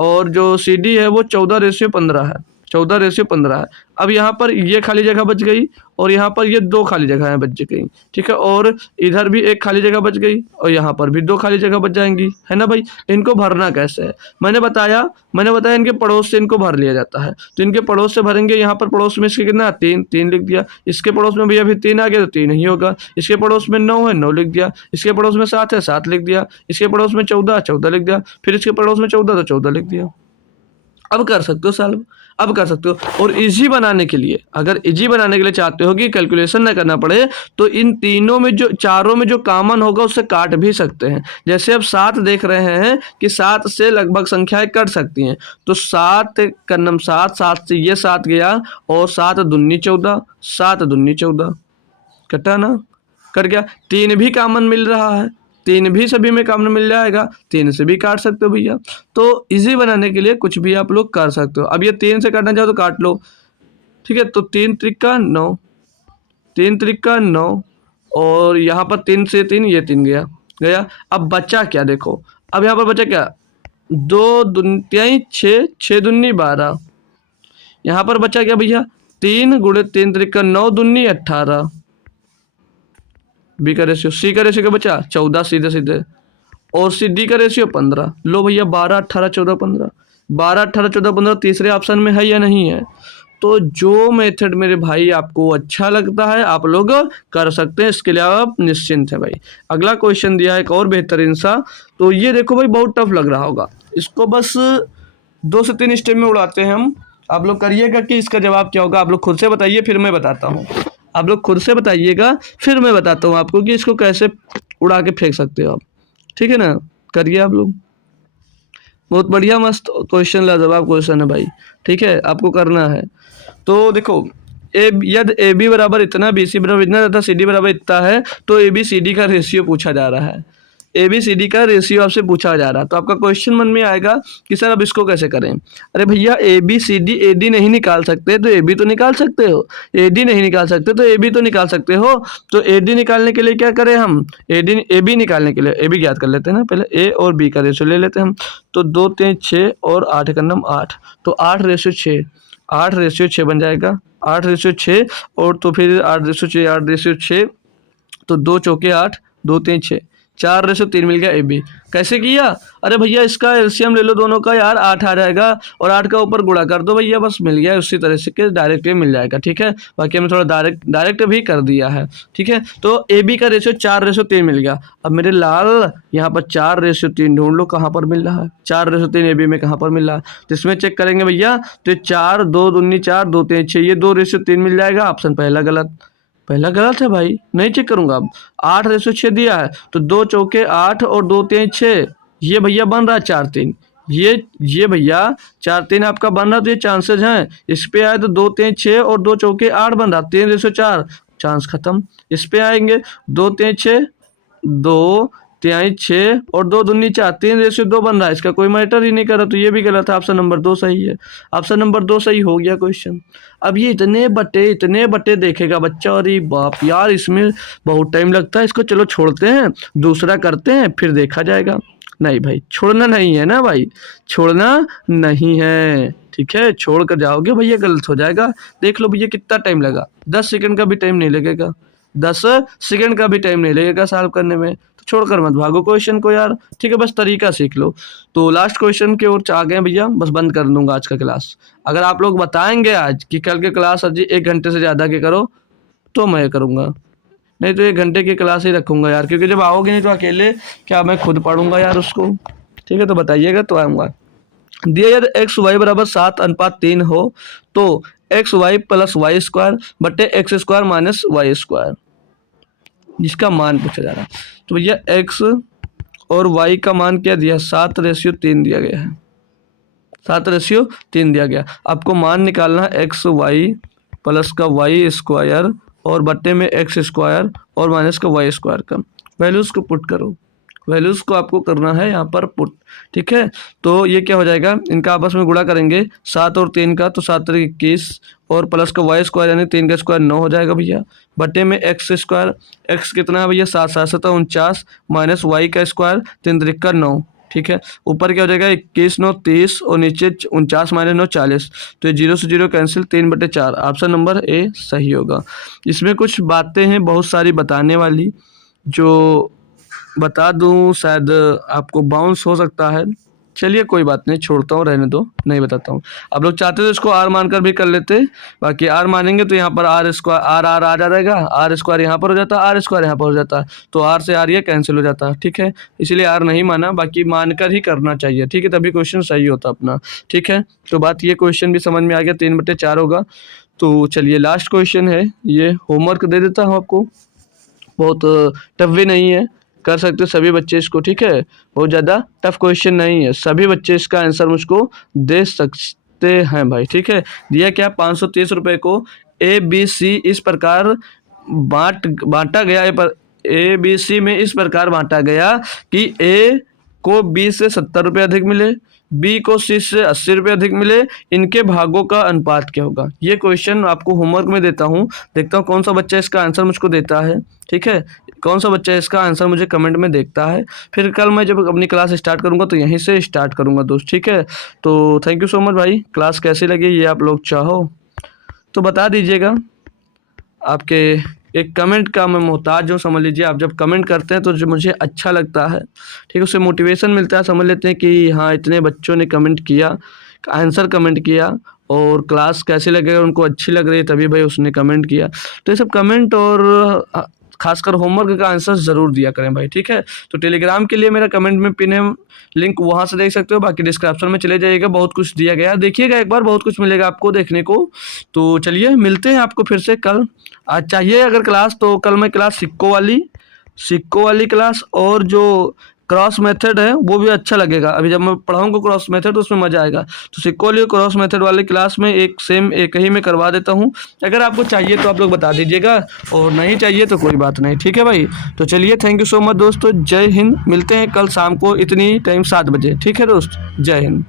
और जो सी डी है वो 14:15 है। 14:15 है। अब यहाँ पर ये खाली जगह बच गई और यहाँ पर ये 2 खाली जगह बच गई। ठीक है। और इधर भी एक खाली जगह बच गई और यहाँ पर भी 2 खाली जगह बच जाएंगी, है ना भाई। इनको भरना कैसे है? मैंने बताया इनके पड़ोस से इनको भर लिया जाता है। तो इनके पड़ोस से भरेंगे। यहाँ पर पड़ोस में इसके कितना? 3 3 लिख दिया। इसके पड़ोस में भैया अभी 3 आ गया तो 3 ही होगा। इसके पड़ोस में 9 है, 9 लिख दिया। इसके पड़ोस में 7 है, 7 लिख दिया। इसके पड़ोस में 14, 14 लिख दिया। फिर इसके पड़ोस में 14 तो 14 लिख दिया। अब कर सकते हो सॉल्व, अब कर सकते हो। और इजी बनाने के लिए, अगर इजी बनाने के लिए चाहते हो कि कैलकुलेशन ना करना पड़े, तो इन तीनों में जो, चारों में जो कॉमन होगा उससे काट भी सकते हैं। जैसे अब 7 देख रहे हैं कि 7 से लगभग संख्याएं कट सकती हैं, तो 7 का नम 7, 7 से ये 7 गया और 7 दूनी 14, 7 दूनी 14 कटा ना, कट गया। 3 भी कॉमन मिल रहा है, 3 भी सभी में कॉमन मिल जाएगा, 3 से भी काट सकते हो भैया। तो इजी बनाने के लिए कुछ भी आप लोग कर सकते हो। अब ये 3 से काटना चाहो तो काट लो। ठीक है। तो 3 × 9, 3 × 9 और यहाँ पर 3 से 3 ये 3 गया गया। अब बचा क्या देखो, अब यहाँ पर बचा क्या, 2 दूनी 6, 6 दूनी 12। यहाँ पर बचा क्या भैया, 3 गुणे 3 त्रिका 9 दूनी 18। बी का रेशियो, सी का रेशियो क्या बचा 14 सीधे सीधे, और सी डी का रेशियो 15। लो भैया 12 18 14 15, 12 18 14 15 तीसरे ऑप्शन में है या नहीं है। तो जो मेथड मेरे भाई आपको अच्छा लगता है आप लोग कर सकते हैं, इसके लिए आप निश्चिंत हैं भाई। अगला क्वेश्चन दिया है एक और बेहतरीन सा, तो ये देखो भाई बहुत टफ लग रहा होगा, इसको बस 2 से 3 स्टेप में उड़ाते हैं हम। आप लोग करिएगा कि इसका जवाब क्या होगा, आप लोग खुद से बताइए फिर मैं बताता हूँ। आप लोग खुद से बताइएगा फिर मैं बताता हूँ आपको कि इसको कैसे उड़ा के फेंक सकते हो आप, ठीक है ना। करिए आप लोग, बहुत बढ़िया मस्त क्वेश्चन लाजवाब क्वेश्चन है भाई, ठीक है आपको करना है। तो देखो यदि ए बी बराबर इतना, बी सी बराबर इतना तथा सी डी बराबर इतना है, तो ए बी सी डी का रेशियो पूछा जा रहा है। ए बी सी डी का रेशियो आपसे पूछा जा रहा है, तो आपका क्वेश्चन मन में आएगा कि सर अब इसको कैसे करें। अरे भैया A B C D A D नहीं निकाल सकते तो ए बी तो निकाल सकते हो, ए डी नहीं निकाल सकते तो ए बी तो निकाल सकते हो। तो ए डी निकालने के लिए क्या करें हम, ए बी निकालने के लिए ए बी ज्ञात कर लेते हैं ना, पहले ए और बी का रेशियो ले लेते हैं हम। तो 2 3 6 और 8 का नाम 8, तो 8/6, 8/6 बन जाएगा, 8/6। और तो फिर 8/6 8/6, तो 2 चौके 8, 2 3 6, 4/3 मिल गया ए बी। कैसे किया, अरे भैया इसका एलसीएम ले लो दोनों का यार, 8 आ जाएगा और 8 का ऊपर गुणा कर दो भैया, बस मिल गया। उसी तरह से के डायरेक्ट मिल जाएगा, ठीक है। बाकी हमने थोड़ा डायरेक्ट भी कर दिया है, ठीक है। तो ए बी का रेशियो 4/3 मिल गया। अब मेरे लाल यहाँ पर 4/3 ढूंढ लो कहाँ पर मिल रहा है, 4/3 ए बी में कहाँ पर मिल रहा है, तो इसमें चेक करेंगे भैया। तो 4 2 दूनी 4 2 3 6, ये 2/3 मिल जाएगा। ऑप्शन पहला गलत, पहला गलत है भाई, नहीं चेक करूंगा। अब 8/6 दिया है, तो 2 चौके 8 और 2 3 6, ये भैया बन रहा है 4 3, ये भैया 4 3 आपका बन रहा, तो ये चांसेस हैं। इस पे आए तो 2 3 6 और 2 चौके 8 बन रहा, 3/4, चांस खत्म। इस पे आएंगे 2 3 6, 2 3 6 और 2 दूनी 4, 3/2 बन रहा है, इसका कोई मैटर ही नहीं कर रहा, तो ये भी गलत है। ऑप्शन नंबर 2 सही है, ऑप्शन नंबर 2 सही हो गया क्वेश्चन। अब ये इतने बट्टे देखेगा बच्चा, और ये बाप यार इसमें बहुत टाइम लगता है, इसको चलो छोड़ते हैं, दूसरा करते हैं फिर देखा जाएगा। नहीं भाई छोड़ना नहीं है ना भाई, छोड़ना नहीं है, ठीक है। छोड़ कर जाओगे भैया गलत हो जाएगा। देख लो भैया कितना टाइम लगा, 10 सेकंड का भी टाइम नहीं लगेगा, 10 सेकंड का भी टाइम नहीं लगेगा सॉल्व करने में। तो छोड़कर मत भागो क्वेश्चन को यार, ठीक है, बस तरीका सीख लो। तो लास्ट क्वेश्चन की ओर आ गए भैया, बस बंद कर दूंगा आज का क्लास। अगर आप लोग बताएंगे आज कि कल के क्लास आज 1 घंटे से ज़्यादा के करो तो मैं करूँगा, नहीं तो 1 घंटे की क्लास ही रखूँगा यार, क्योंकि जब आओगे नहीं तो अकेले क्या मैं खुद पढ़ूंगा यार उसको, ठीक है। तो बताइएगा तो आऊँगा। दिया यदि एक्स वाई बराबर 7:3 हो, तो x y plus y square बटे x square minus y square, जिसका मान पूछा जा रहा है। तो भैया एक्स और वाई का मान क्या दिया, 7/3 दिया गया है, 7/3 दिया गया। आपको मान निकालना है एक्स वाई प्लस का वाई स्क्वायर और बट्टे में एक्स स्क्वायर और माइनस का वाई स्क्वायर का। वैल्यूज़ को पुट करो, वैल्यूज़ को आपको करना है यहाँ पर पुट, ठीक है। तो ये क्या हो जाएगा, इनका आपस में गुणा करेंगे 7 और 3 का, तो 7 3 21 और प्लस का वाई स्क्वायर यानी 3 का स्क्वायर 9 हो जाएगा भैया, बट्टे में एक्स स्क्वायर, एक्स कितना है भैया 7 7 7 49 माइनस वाई का स्क्वायर 3 3 का 9, ठीक है। ऊपर क्या हो जाएगा 21 9 30 और नीचे 49 माइनस 9 40, तो ये 0 से 0 कैंसिल, 3/4। ऑप्शन नंबर ए सही होगा। इसमें कुछ बातें हैं बहुत सारी बताने वाली, जो बता दूं शायद आपको बाउंस हो सकता है, चलिए कोई बात नहीं, छोड़ता हूँ, रहने दो, नहीं बताता हूँ। आप लोग चाहते तो इसको आर मानकर भी कर लेते, बाकी आर मानेंगे तो यहाँ पर आर स्क्वायर आर आर आ जाएगा, आर स्क्वायर यहाँ पर हो जाता है, आर स्क्वायर यहाँ पर हो जाता है, तो आर से आर ये कैंसिल हो जाता है, ठीक है। इसलिए आर नहीं माना, बाकी मानकर ही करना चाहिए, ठीक है, तभी क्वेश्चन सही होता अपना, ठीक है। तो बात ये क्वेश्चन भी समझ में आ गया, 3/4 होगा। तो चलिए लास्ट क्वेश्चन है, ये होमवर्क दे देता हूँ आपको, बहुत टफ भी नहीं है, कर सकते हो सभी बच्चे इसको, ठीक है। बहुत ज़्यादा टफ क्वेश्चन नहीं है, सभी बच्चे इसका आंसर मुझको दे सकते हैं भाई, ठीक है। दिया क्या, 530 रुपये को ए बी सी इस प्रकार बांटा गया, पर ए बी सी में इस प्रकार बांटा गया कि ए को बी से 70 रुपये अधिक मिले, बी को सी से 80 रुपये अधिक मिले, इनके भागों का अनुपात क्या होगा। ये क्वेश्चन आपको होमवर्क में देता हूँ, देखता हूँ कौन सा बच्चा इसका आंसर मुझको देता है। ठीक है, कौन सा बच्चा इसका आंसर मुझे कमेंट में देखता है। फिर कल मैं जब अपनी क्लास स्टार्ट करूँगा तो यहीं से स्टार्ट करूँगा दोस्त। ठीक है, तो थैंक यू सो मच भाई। क्लास कैसी लगी ये आप लोग चाहो तो बता दीजिएगा। आपके एक कमेंट का मैं मोहताज हूँ, समझ लीजिए। आप जब कमेंट करते हैं तो जो मुझे अच्छा लगता है, ठीक है, उससे मोटिवेशन मिलता है। समझ लेते हैं कि हाँ इतने बच्चों ने कमेंट किया, आंसर कमेंट किया, और क्लास कैसी लगे उनको अच्छी लग रही है तभी भाई उसने कमेंट किया। तो ये सब कमेंट और खासकर होमवर्क का आंसर ज़रूर दिया करें भाई। ठीक है, तो टेलीग्राम के लिए मेरा कमेंट में पिन है, लिंक वहाँ से देख सकते हो। बाकी डिस्क्रिप्शन में चले जाइएगा, बहुत कुछ दिया गया है, देखिएगा एक बार, बहुत कुछ मिलेगा आपको देखने को। तो चलिए मिलते हैं आपको फिर से कल। आज चाहिए अगर क्लास तो कल मैं क्लास सिक्को वाली क्लास और जो क्रॉस मेथड है वो भी अच्छा लगेगा। अभी जब मैं पढ़ाऊँगा क्रॉस मेथड तो उसमें मज़ा आएगा। तो सिक्को वाली क्रॉस मेथड वाली क्लास में एक ही में करवा देता हूँ। अगर आपको चाहिए तो आप लोग बता दीजिएगा, और नहीं चाहिए तो कोई बात नहीं। ठीक है भाई, तो चलिए थैंक यू सो मच दोस्तों। जय हिंद। मिलते हैं कल शाम को इतनी टाइम 7 बजे। ठीक है दोस्त, जय हिंद।